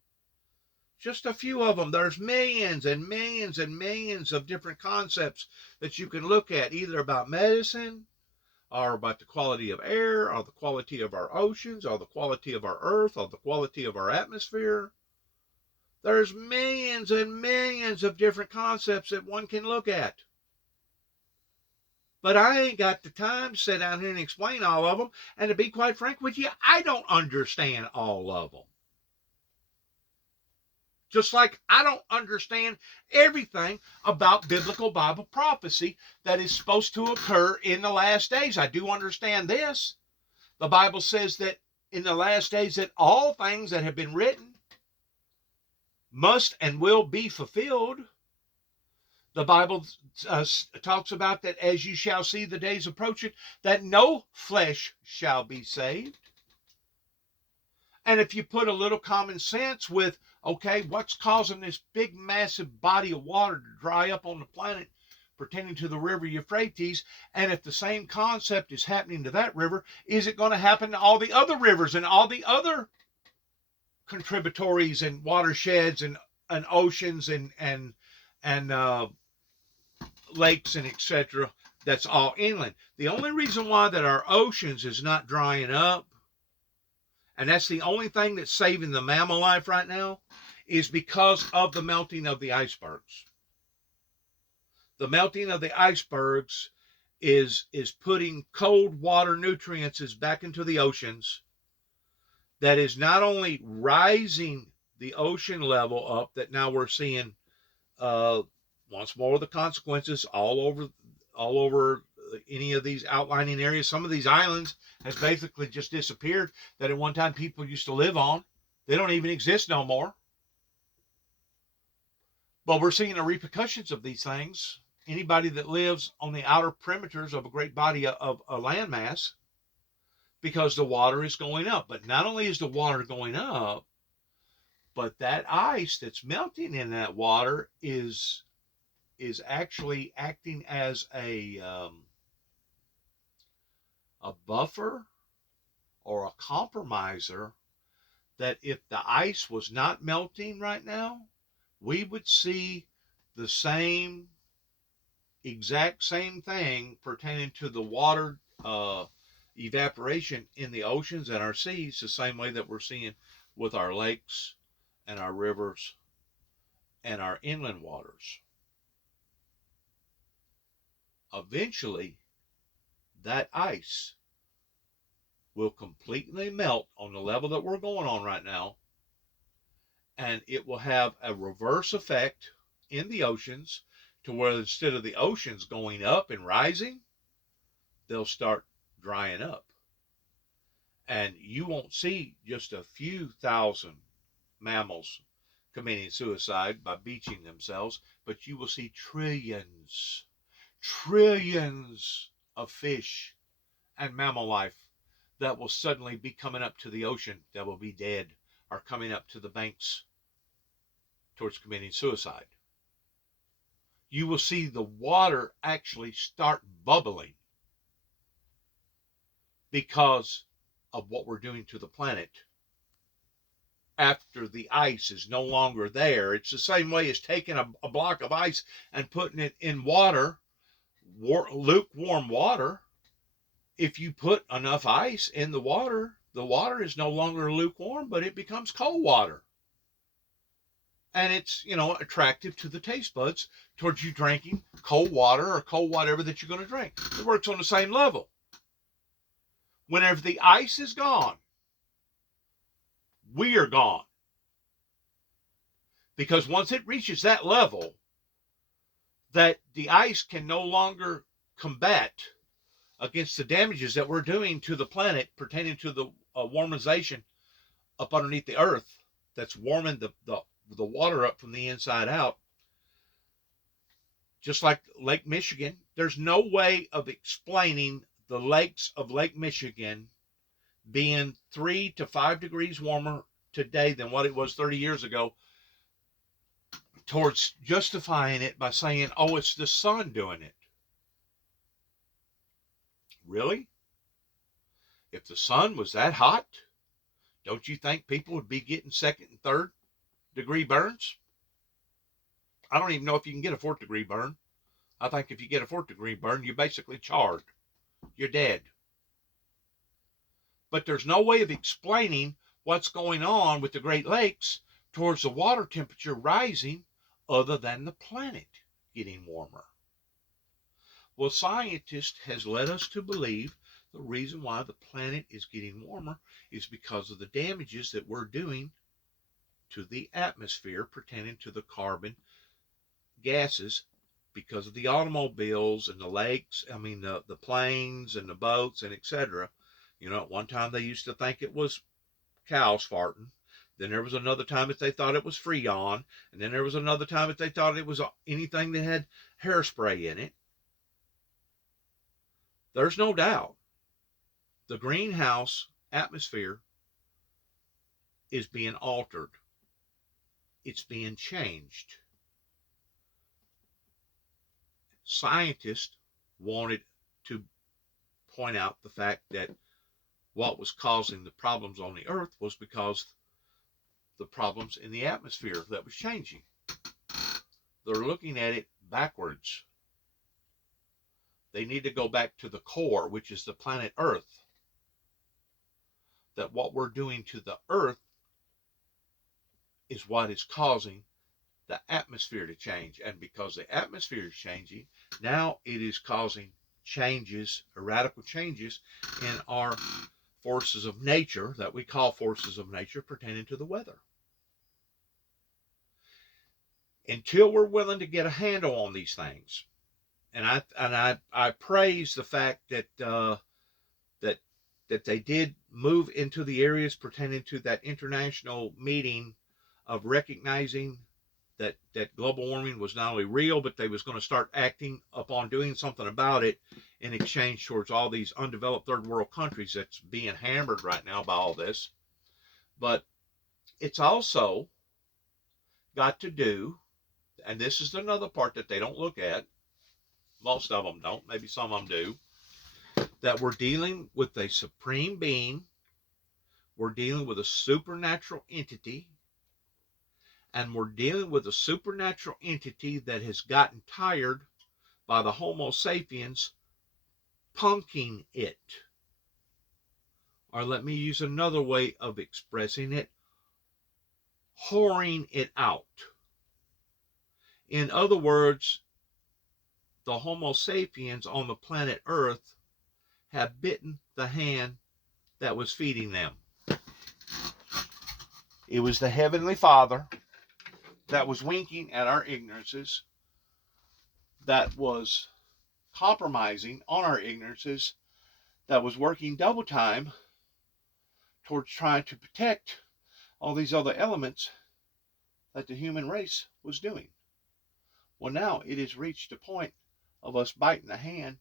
Just a few of them. There's millions and millions and millions of different concepts that you can look at, either about medicine, or about the quality of air, or the quality of our oceans, or the quality of our earth, or the quality of our atmosphere. There's millions and millions of different concepts that one can look at. But I ain't got the time to sit down here and explain all of them. And to be quite frank with you, I don't understand all of them. Just like I don't understand everything about biblical Bible prophecy that is supposed to occur in the last days. I do understand this. The Bible says that in the last days that all things that have been written must and will be fulfilled. The Bible talks about that as you shall see the days approaching, that no flesh shall be saved. And if you put a little common sense with, okay, what's causing this big, massive body of water to dry up on the planet pertaining to the river Euphrates? And if the same concept is happening to that river, is it going to happen to all the other rivers and all the other contributaries and watersheds and oceans and lakes and etc.? That's all inland. The only reason why that our oceans is not drying up, and that's the only thing that's saving the mammal life right now, is because of the melting of the icebergs. The melting of the icebergs is putting cold water nutrients back into the oceans. That is not only rising the ocean level up, that now we're seeing once more the consequences all over any of these outlining areas. Some of these islands has basically just disappeared that at one time people used to live on. They don't even exist no more. But we're seeing the repercussions of these things. Anybody that lives on the outer perimeters of a great body of a landmass, because the water is going up. But not only is the water going up, but that ice that's melting in that water is actually acting as a buffer or a compromiser, that if the ice was not melting right now, we would see the exact same thing pertaining to the water evaporation in the oceans and our seas, the same way that we're seeing with our lakes and our rivers and our inland waters. Eventually, that ice will completely melt on the level that we're going on right now, and it will have a reverse effect in the oceans, to where instead of the oceans going up and rising, they'll start drying up. And you won't see just a few thousand mammals committing suicide by beaching themselves, but you will see trillions of fish and mammal life that will suddenly be coming up to the ocean, that will be dead, or coming up to the banks towards committing suicide. You will see the water actually start bubbling because of what we're doing to the planet after the ice is no longer there. It's the same way as taking a block of ice and putting it in water, lukewarm water. If you put enough ice in the water, the water is no longer lukewarm, but it becomes cold water. And it's, attractive to the taste buds towards you drinking cold water or cold whatever that you're going to drink. It works on the same level. Whenever the ice is gone, we are gone. Because once it reaches that level, that the ice can no longer combat against the damages that we're doing to the planet pertaining to the warmization up underneath the earth that's warming the water up from the inside out. Just like Lake Michigan, there's no way of explaining the lakes of Lake Michigan being 3 to 5 degrees warmer today than what it was 30 years ago, towards justifying it by saying, oh, it's the sun doing it. Really? If the sun was that hot, don't you think people would be getting 2nd and 3rd degree burns? I don't even know if you can get a 4th degree burn. I think if you get a 4th degree burn, you're basically charred. You're dead. But there's no way of explaining what's going on with the Great Lakes towards the water temperature rising other than the planet getting warmer. Well, scientists has led us to believe the reason why the planet is getting warmer is because of the damages that we're doing to the atmosphere pertaining to the carbon gases because of the automobiles and the lakes, the planes and the boats and etc. At one time they used to think it was cows farting. Then there was another time that they thought it was Freon. And then there was another time that they thought it was anything that had hairspray in it. There's no doubt the greenhouse atmosphere is being altered. It's being changed. Scientists wanted to point out the fact that what was causing the problems on the earth was because the problems in the atmosphere that was changing. They're looking at it backwards. They need to go back to the core, which is the planet Earth. That what we're doing to the earth is what is causing the atmosphere to change. And because the atmosphere is changing, now it is causing changes, radical changes in our forces of nature that we call forces of nature pertaining to the weather. Until we're willing to get a handle on these things, and I praise the fact that that they did move into the areas pertaining to that international meeting of recognizing that global warming was not only real, but they was going to start acting upon doing something about it in exchange towards all these undeveloped third world countries that's being hammered right now by all this. But it's also got to do, and this is another part that they don't look at, most of them don't, maybe some of them do, that we're dealing with a supreme being, we're dealing with a supernatural entity, and we're dealing with a supernatural entity that has gotten tired by the Homo sapiens punking it. Or let me use another way of expressing it, whoring it out. In other words, the Homo sapiens on the planet Earth have bitten the hand that was feeding them. It was the Heavenly Father that was winking at our ignorances, that was compromising on our ignorances, that was working double time towards trying to protect all these other elements that the human race was doing. Well, now it has reached a point of us biting the hand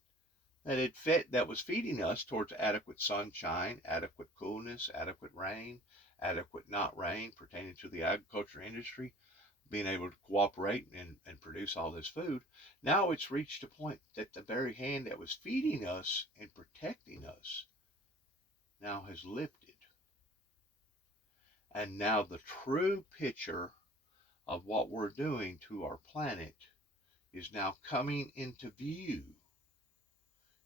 that was feeding us towards adequate sunshine, adequate coolness, adequate rain, adequate not rain pertaining to the agriculture industry, being able to cooperate and produce all this food. Now it's reached a point that the very hand that was feeding us and protecting us now has lifted. And now the true picture of what we're doing to our planet is now coming into view.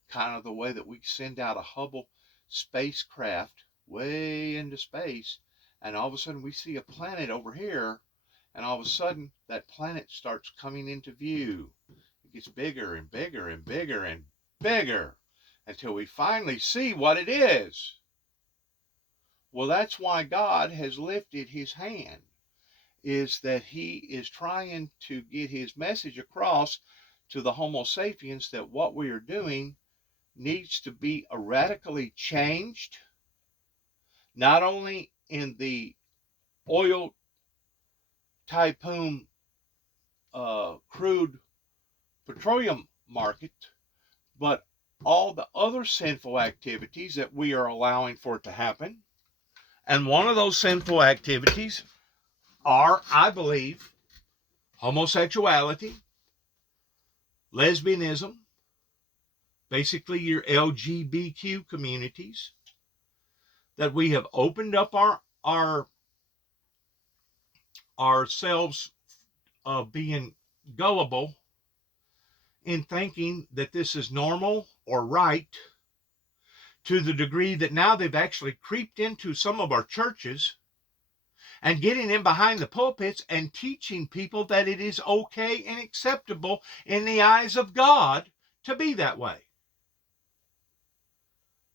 Kind of the way that we send out a Hubble spacecraft way into space, and all of a sudden we see a planet over here, and all of a sudden that planet starts coming into view. It gets bigger and bigger and bigger and bigger until we finally see what it is. Well, that's why God has lifted his hand, is that he is trying to get his message across to the Homo sapiens that what we are doing needs to be radically changed, not only in the oil tycoon crude petroleum market, but all the other sinful activities that we are allowing for it to happen. And one of those sinful activities are, I believe, homosexuality, lesbianism, basically your LGBTQ communities, that we have opened up ourselves of being gullible in thinking that this is normal or right, to the degree that now they've actually creeped into some of our churches and getting in behind the pulpits and teaching people that it is okay and acceptable in the eyes of God to be that way.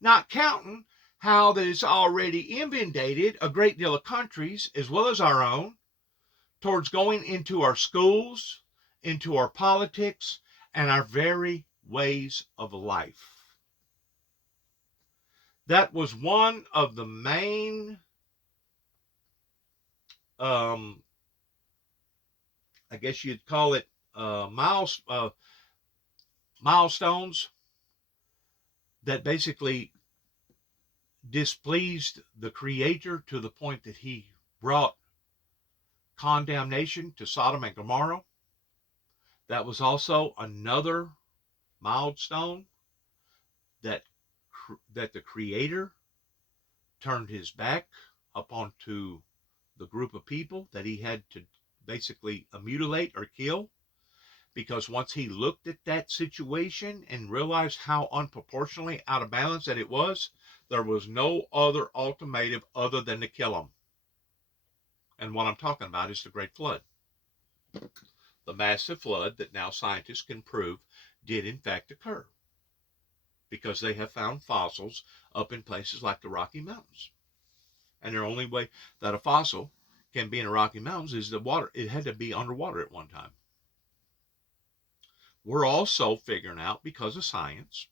Not counting how that it's already inundated a great deal of countries, as well as our own, towards going into our schools, into our politics, and our very ways of life. That was one of the main I guess you'd call it milestones that basically displeased the Creator to the point that he brought condemnation to Sodom and Gomorrah. That was also another milestone that the Creator turned his back upon to the group of people that he had to basically mutilate or kill, because once he looked at that situation and realized how unproportionately out of balance that it was, there was no other ultimatum other than to kill them. And what I'm talking about is the Great Flood. The massive flood that now scientists can prove did in fact occur, because they have found fossils up in places like the Rocky Mountains. And the only way that a fossil can be in the Rocky Mountains is the water. It had to be underwater at one time. We're also figuring out, because of science,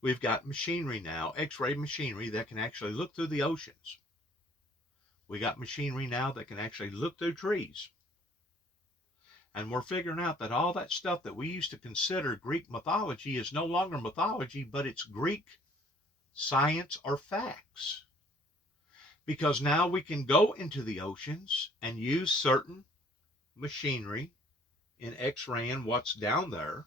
we've got machinery now, X-ray machinery, that can actually look through the oceans. We got machinery now that can actually look through trees. And we're figuring out that all that stuff that we used to consider Greek mythology is no longer mythology, but it's Greek science or facts. Because now we can go into the oceans and use certain machinery in X-raying what's down there.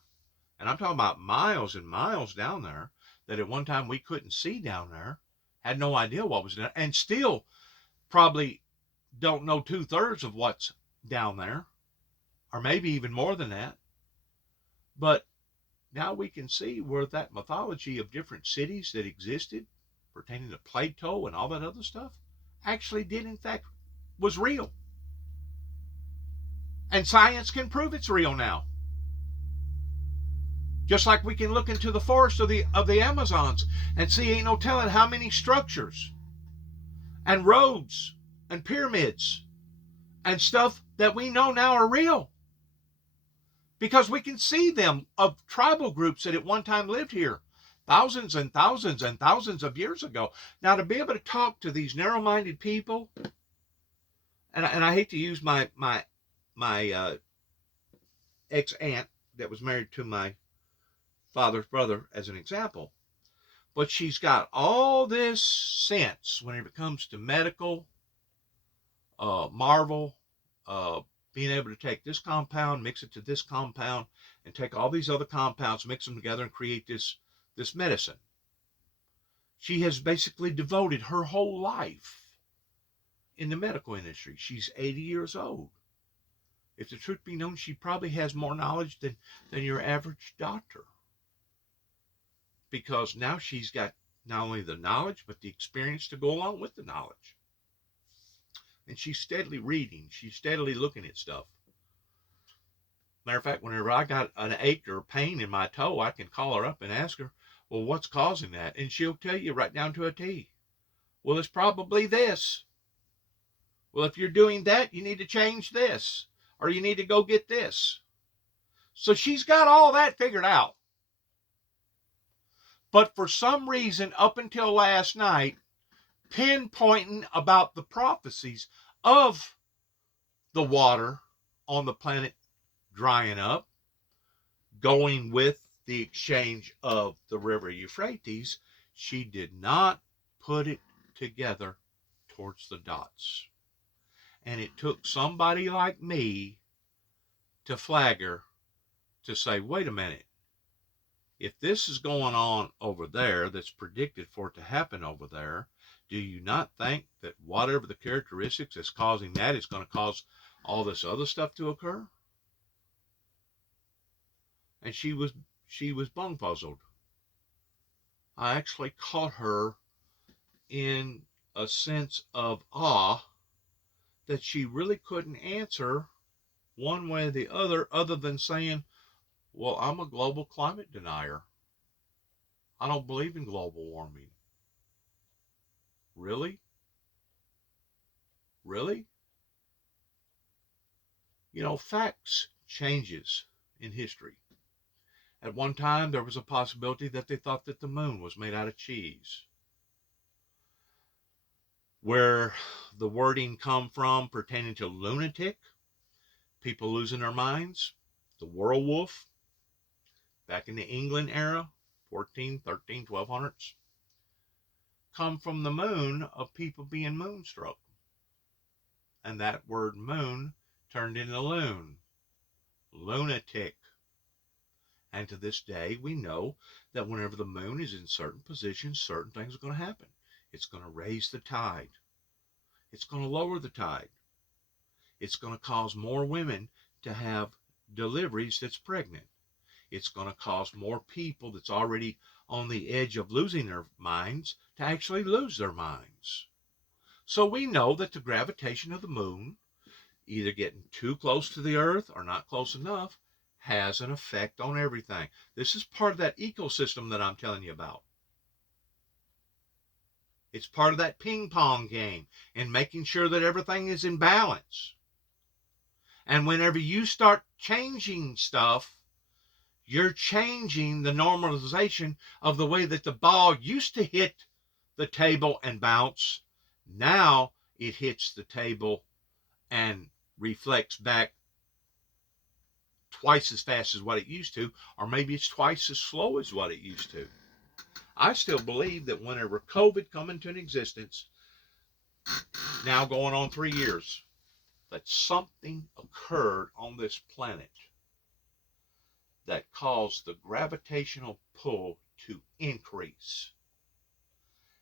And I'm talking about miles and miles down there that at one time we couldn't see down there, had no idea what was down there, and still probably don't know 2/3 of what's down there, or maybe even more than that. But now we can see where that mythology of different cities that existed pertaining to Plato and all that other stuff actually did in fact was real. And science can prove it's real now. Just like we can look into the forest of the Amazons and see ain't no telling how many structures and roads and pyramids and stuff that we know now are real. Because we can see them of tribal groups that at one time lived here thousands and thousands and thousands of years ago. Now, to be able to talk to these narrow-minded people, and I hate to use my ex-aunt that was married to my father's brother as an example, but she's got all this sense whenever it comes to medical, marvel, being able to take this compound, mix it to this compound, and take all these other compounds, mix them together, and create this medicine. She has basically devoted her whole life in the medical industry. She's 80 years old. If the truth be known, she probably has more knowledge than your average doctor. Because now she's got not only the knowledge, but the experience to go along with the knowledge. And she's steadily reading. She's steadily looking at stuff. Matter of fact, whenever I got an ache or pain in my toe, I can call her up and ask her, well, what's causing that? And she'll tell you right down to a T. Well, it's probably this. Well, if you're doing that, you need to change this. Or you need to go get this. So she's got all that figured out. But for some reason, up until last night, pinpointing about the prophecies of the water on the planet drying up, going with the exchange of the river Euphrates, she did not put it together towards the dots. And it took somebody like me to flag her to say, wait a minute, if this is going on over there, that's predicted for it to happen over there, do you not think that whatever the characteristics that's causing that is going to cause all this other stuff to occur? And she was bung puzzled. I actually caught her in a sense of awe that she really couldn't answer one way or the other than saying, well, I'm a global climate denier. I don't believe in global warming. Really? Really? You know, facts changes in history. At one time, there was a possibility that they thought that the moon was made out of cheese. Where the wording come from pertaining to lunatic, people losing their minds, the werewolf, back in the England era, 14, 13, 1200s, come from the moon of people being moonstruck. And that word moon turned into loon, lunatic. And to this day, we know that whenever the moon is in certain positions, certain things are going to happen. It's going to raise the tide. It's going to lower the tide. It's going to cause more women to have deliveries that's pregnant. It's going to cause more people that's already on the edge of losing their minds to actually lose their minds. So we know that the gravitation of the moon, either getting too close to the earth or not close enough, has an effect on everything. This is part of that ecosystem that I'm telling you about. It's part of that ping pong game and making sure that everything is in balance. And whenever you start changing stuff, you're changing the normalization of the way that the ball used to hit the table and bounce. Now it hits the table and reflects back twice as fast as what it used to, or maybe it's twice as slow as what it used to. I still believe that whenever COVID come into an existence, now going on 3 years, that something occurred on this planet that caused the gravitational pull to increase.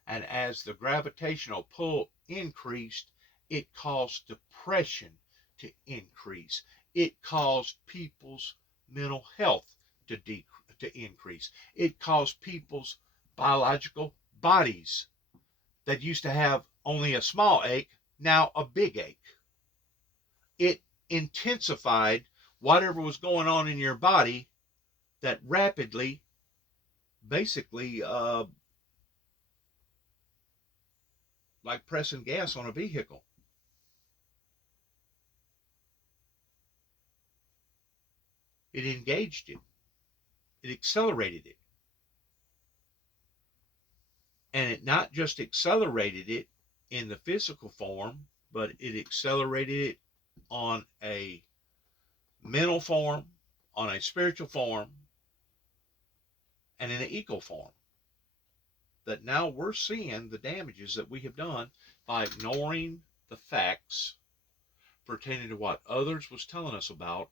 And as the gravitational pull increased, it caused depression to increase. It caused people's mental health to increase. It caused people's biological bodies that used to have only a small ache, now a big ache. It intensified whatever was going on in your body that rapidly, basically, like pressing gas on a vehicle. It engaged it. It accelerated it. And it not just accelerated it in the physical form, but it accelerated it on a mental form, on a spiritual form, and in an eco form. That now we're seeing the damages that we have done by ignoring the facts pertaining to what others was telling us about.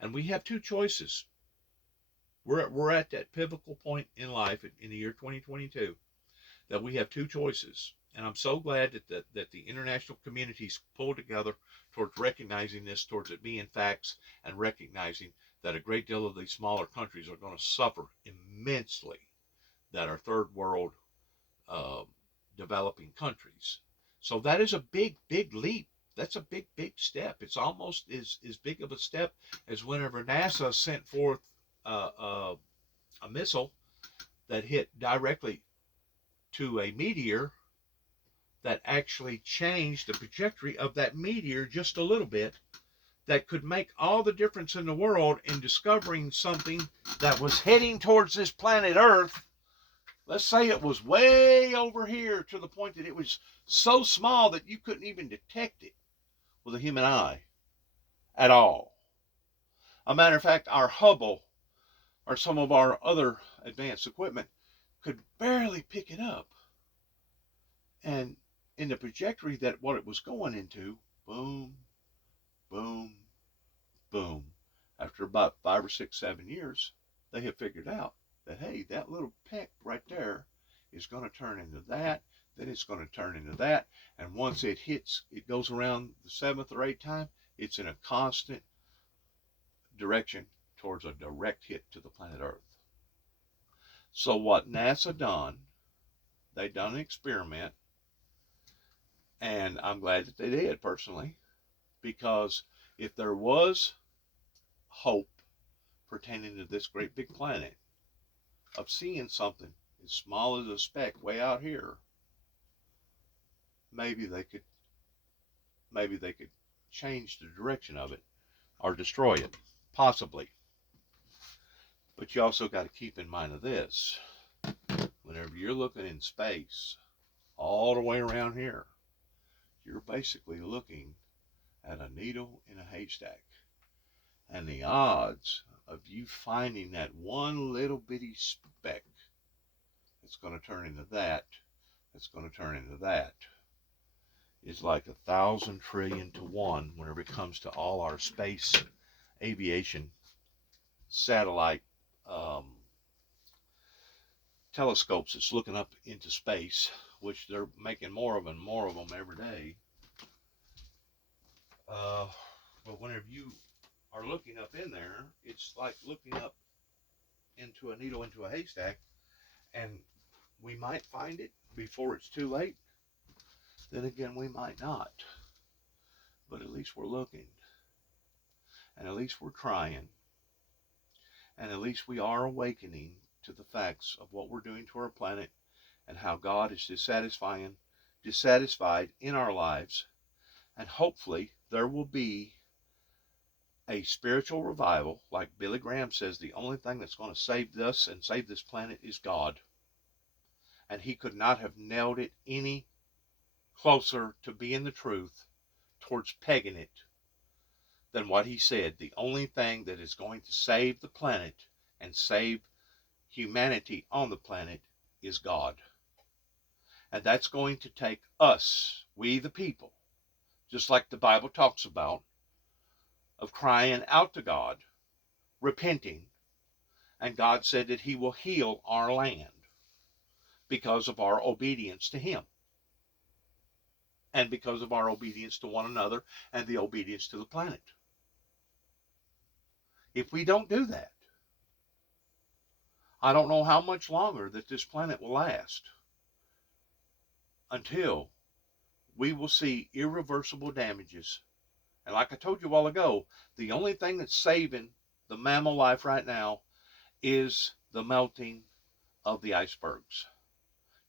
And we have two choices. We're at that pivotal point in life in the year 2022 that we have two choices. And I'm so glad that the international communities pulled together towards recognizing this, towards it being facts, and recognizing that a great deal of these smaller countries are going to suffer immensely, that our third world developing countries. So that is a big, big leap. That's a big, big step. It's almost as big of a step as whenever NASA sent forth a missile that hit directly to a meteor that actually changed the trajectory of that meteor just a little bit, that could make all the difference in the world in discovering something that was heading towards this planet Earth. Let's say it was way over here to the point that it was so small that you couldn't even detect it with a human eye at all. A matter of fact, our Hubble or some of our other advanced equipment could barely pick it up. And in the trajectory that what it was going into, boom, boom, boom. After about 5 or 6, 7 years, they have figured out that, hey, that little peck right there is going to turn into that, then it's going to turn into that, and once it hits, it goes around the 7th or 8th time, it's in a constant direction towards a direct hit to the planet Earth. So what NASA done, they done an experiment, and I'm glad that they did personally, because if there was hope pertaining to this great big planet of seeing something as small as a speck way out here, maybe they could change the direction of it or destroy it, possibly. But you also got to keep in mind of this: whenever you're looking in space all the way around here, you're basically looking at a needle in a haystack, and the odds of you finding that one little bitty speck that's going to turn into that, that's going to turn into that, is like 1,000 trillion to 1 whenever it comes to all our space aviation satellite telescopes that's looking up into space, which they're making more of and more of them every day. But whenever you are looking up in there, it's like looking up into a needle into a haystack, and we might find it before it's too late. Then again, we might not. But at least we're looking, and at least we're trying, and at least we are awakening to the facts of what we're doing to our planet and how God is dissatisfied in our lives. And hopefully there will be a spiritual revival. Like Billy Graham says, the only thing that's going to save us and save this planet is God. And he could not have nailed it any closer to being the truth towards pegging it than what he said. The only thing that is going to save the planet and save humanity on the planet is God. And that's going to take us, we the people, just like the Bible talks about, of crying out to God, repenting, and God said that he will heal our land because of our obedience to him, and because of our obedience to one another and the obedience to the planet. If we don't do that, I don't know how much longer that this planet will last until we will see irreversible damages. And like I told you a while ago, the only thing that's saving the mammal life right now is the melting of the icebergs.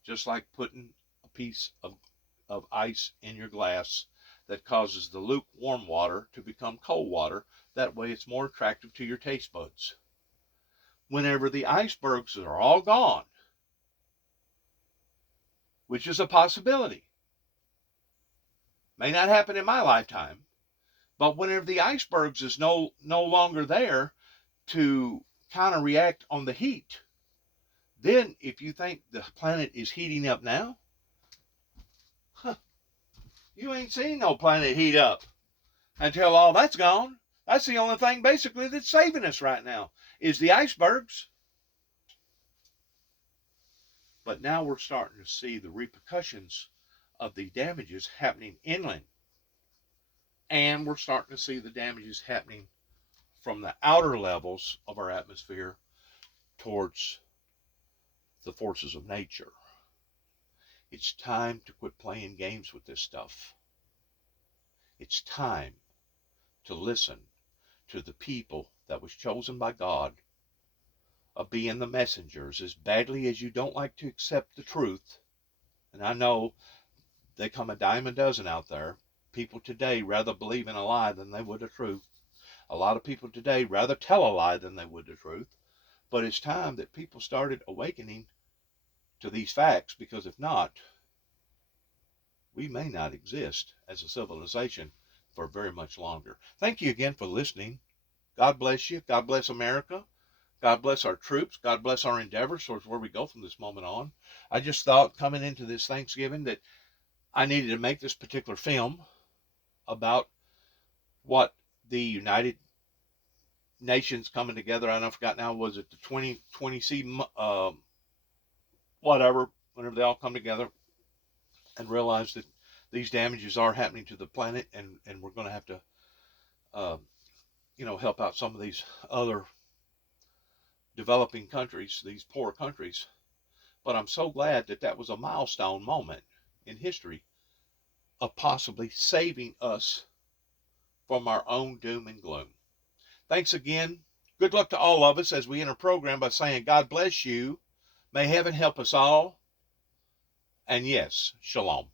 Just like putting a piece of ice in your glass that causes the lukewarm water to become cold water. That way it's more attractive to your taste buds. Whenever the icebergs are all gone, which is a possibility, may not happen in my lifetime, but whenever the icebergs is no longer there to kind of react on the heat, then if you think the planet is heating up now, you ain't seen no planet heat up until all that's gone. That's the only thing basically that's saving us right now is the icebergs. But now we're starting to see the repercussions of the damages happening inland. And we're starting to see the damages happening from the outer levels of our atmosphere towards the forces of nature. It's time to quit playing games with this stuff. It's time to listen to the people that was chosen by God of being the messengers. As badly as you don't like to accept the truth, and I know they come a dime a dozen out there, people today rather believe in a lie than they would the truth. A lot of people today rather tell a lie than they would the truth. But it's time that people started awakening to these facts, because if not, we may not exist as a civilization for very much longer. Thank you again for listening. God bless you. God bless America. God bless our troops. God bless our endeavors towards where we go from this moment on. I just thought coming into this Thanksgiving that I needed to make this particular film about what the United Nations coming together. I forgot now, was it the 2020 whatever, whenever they all come together and realize that these damages are happening to the planet, and we're going to have to, help out some of these other developing countries, these poor countries. But I'm so glad that that was a milestone moment in history of possibly saving us from our own doom and gloom. Thanks again. Good luck to all of us as we end our program by saying, God bless you. May heaven help us all. And yes, shalom.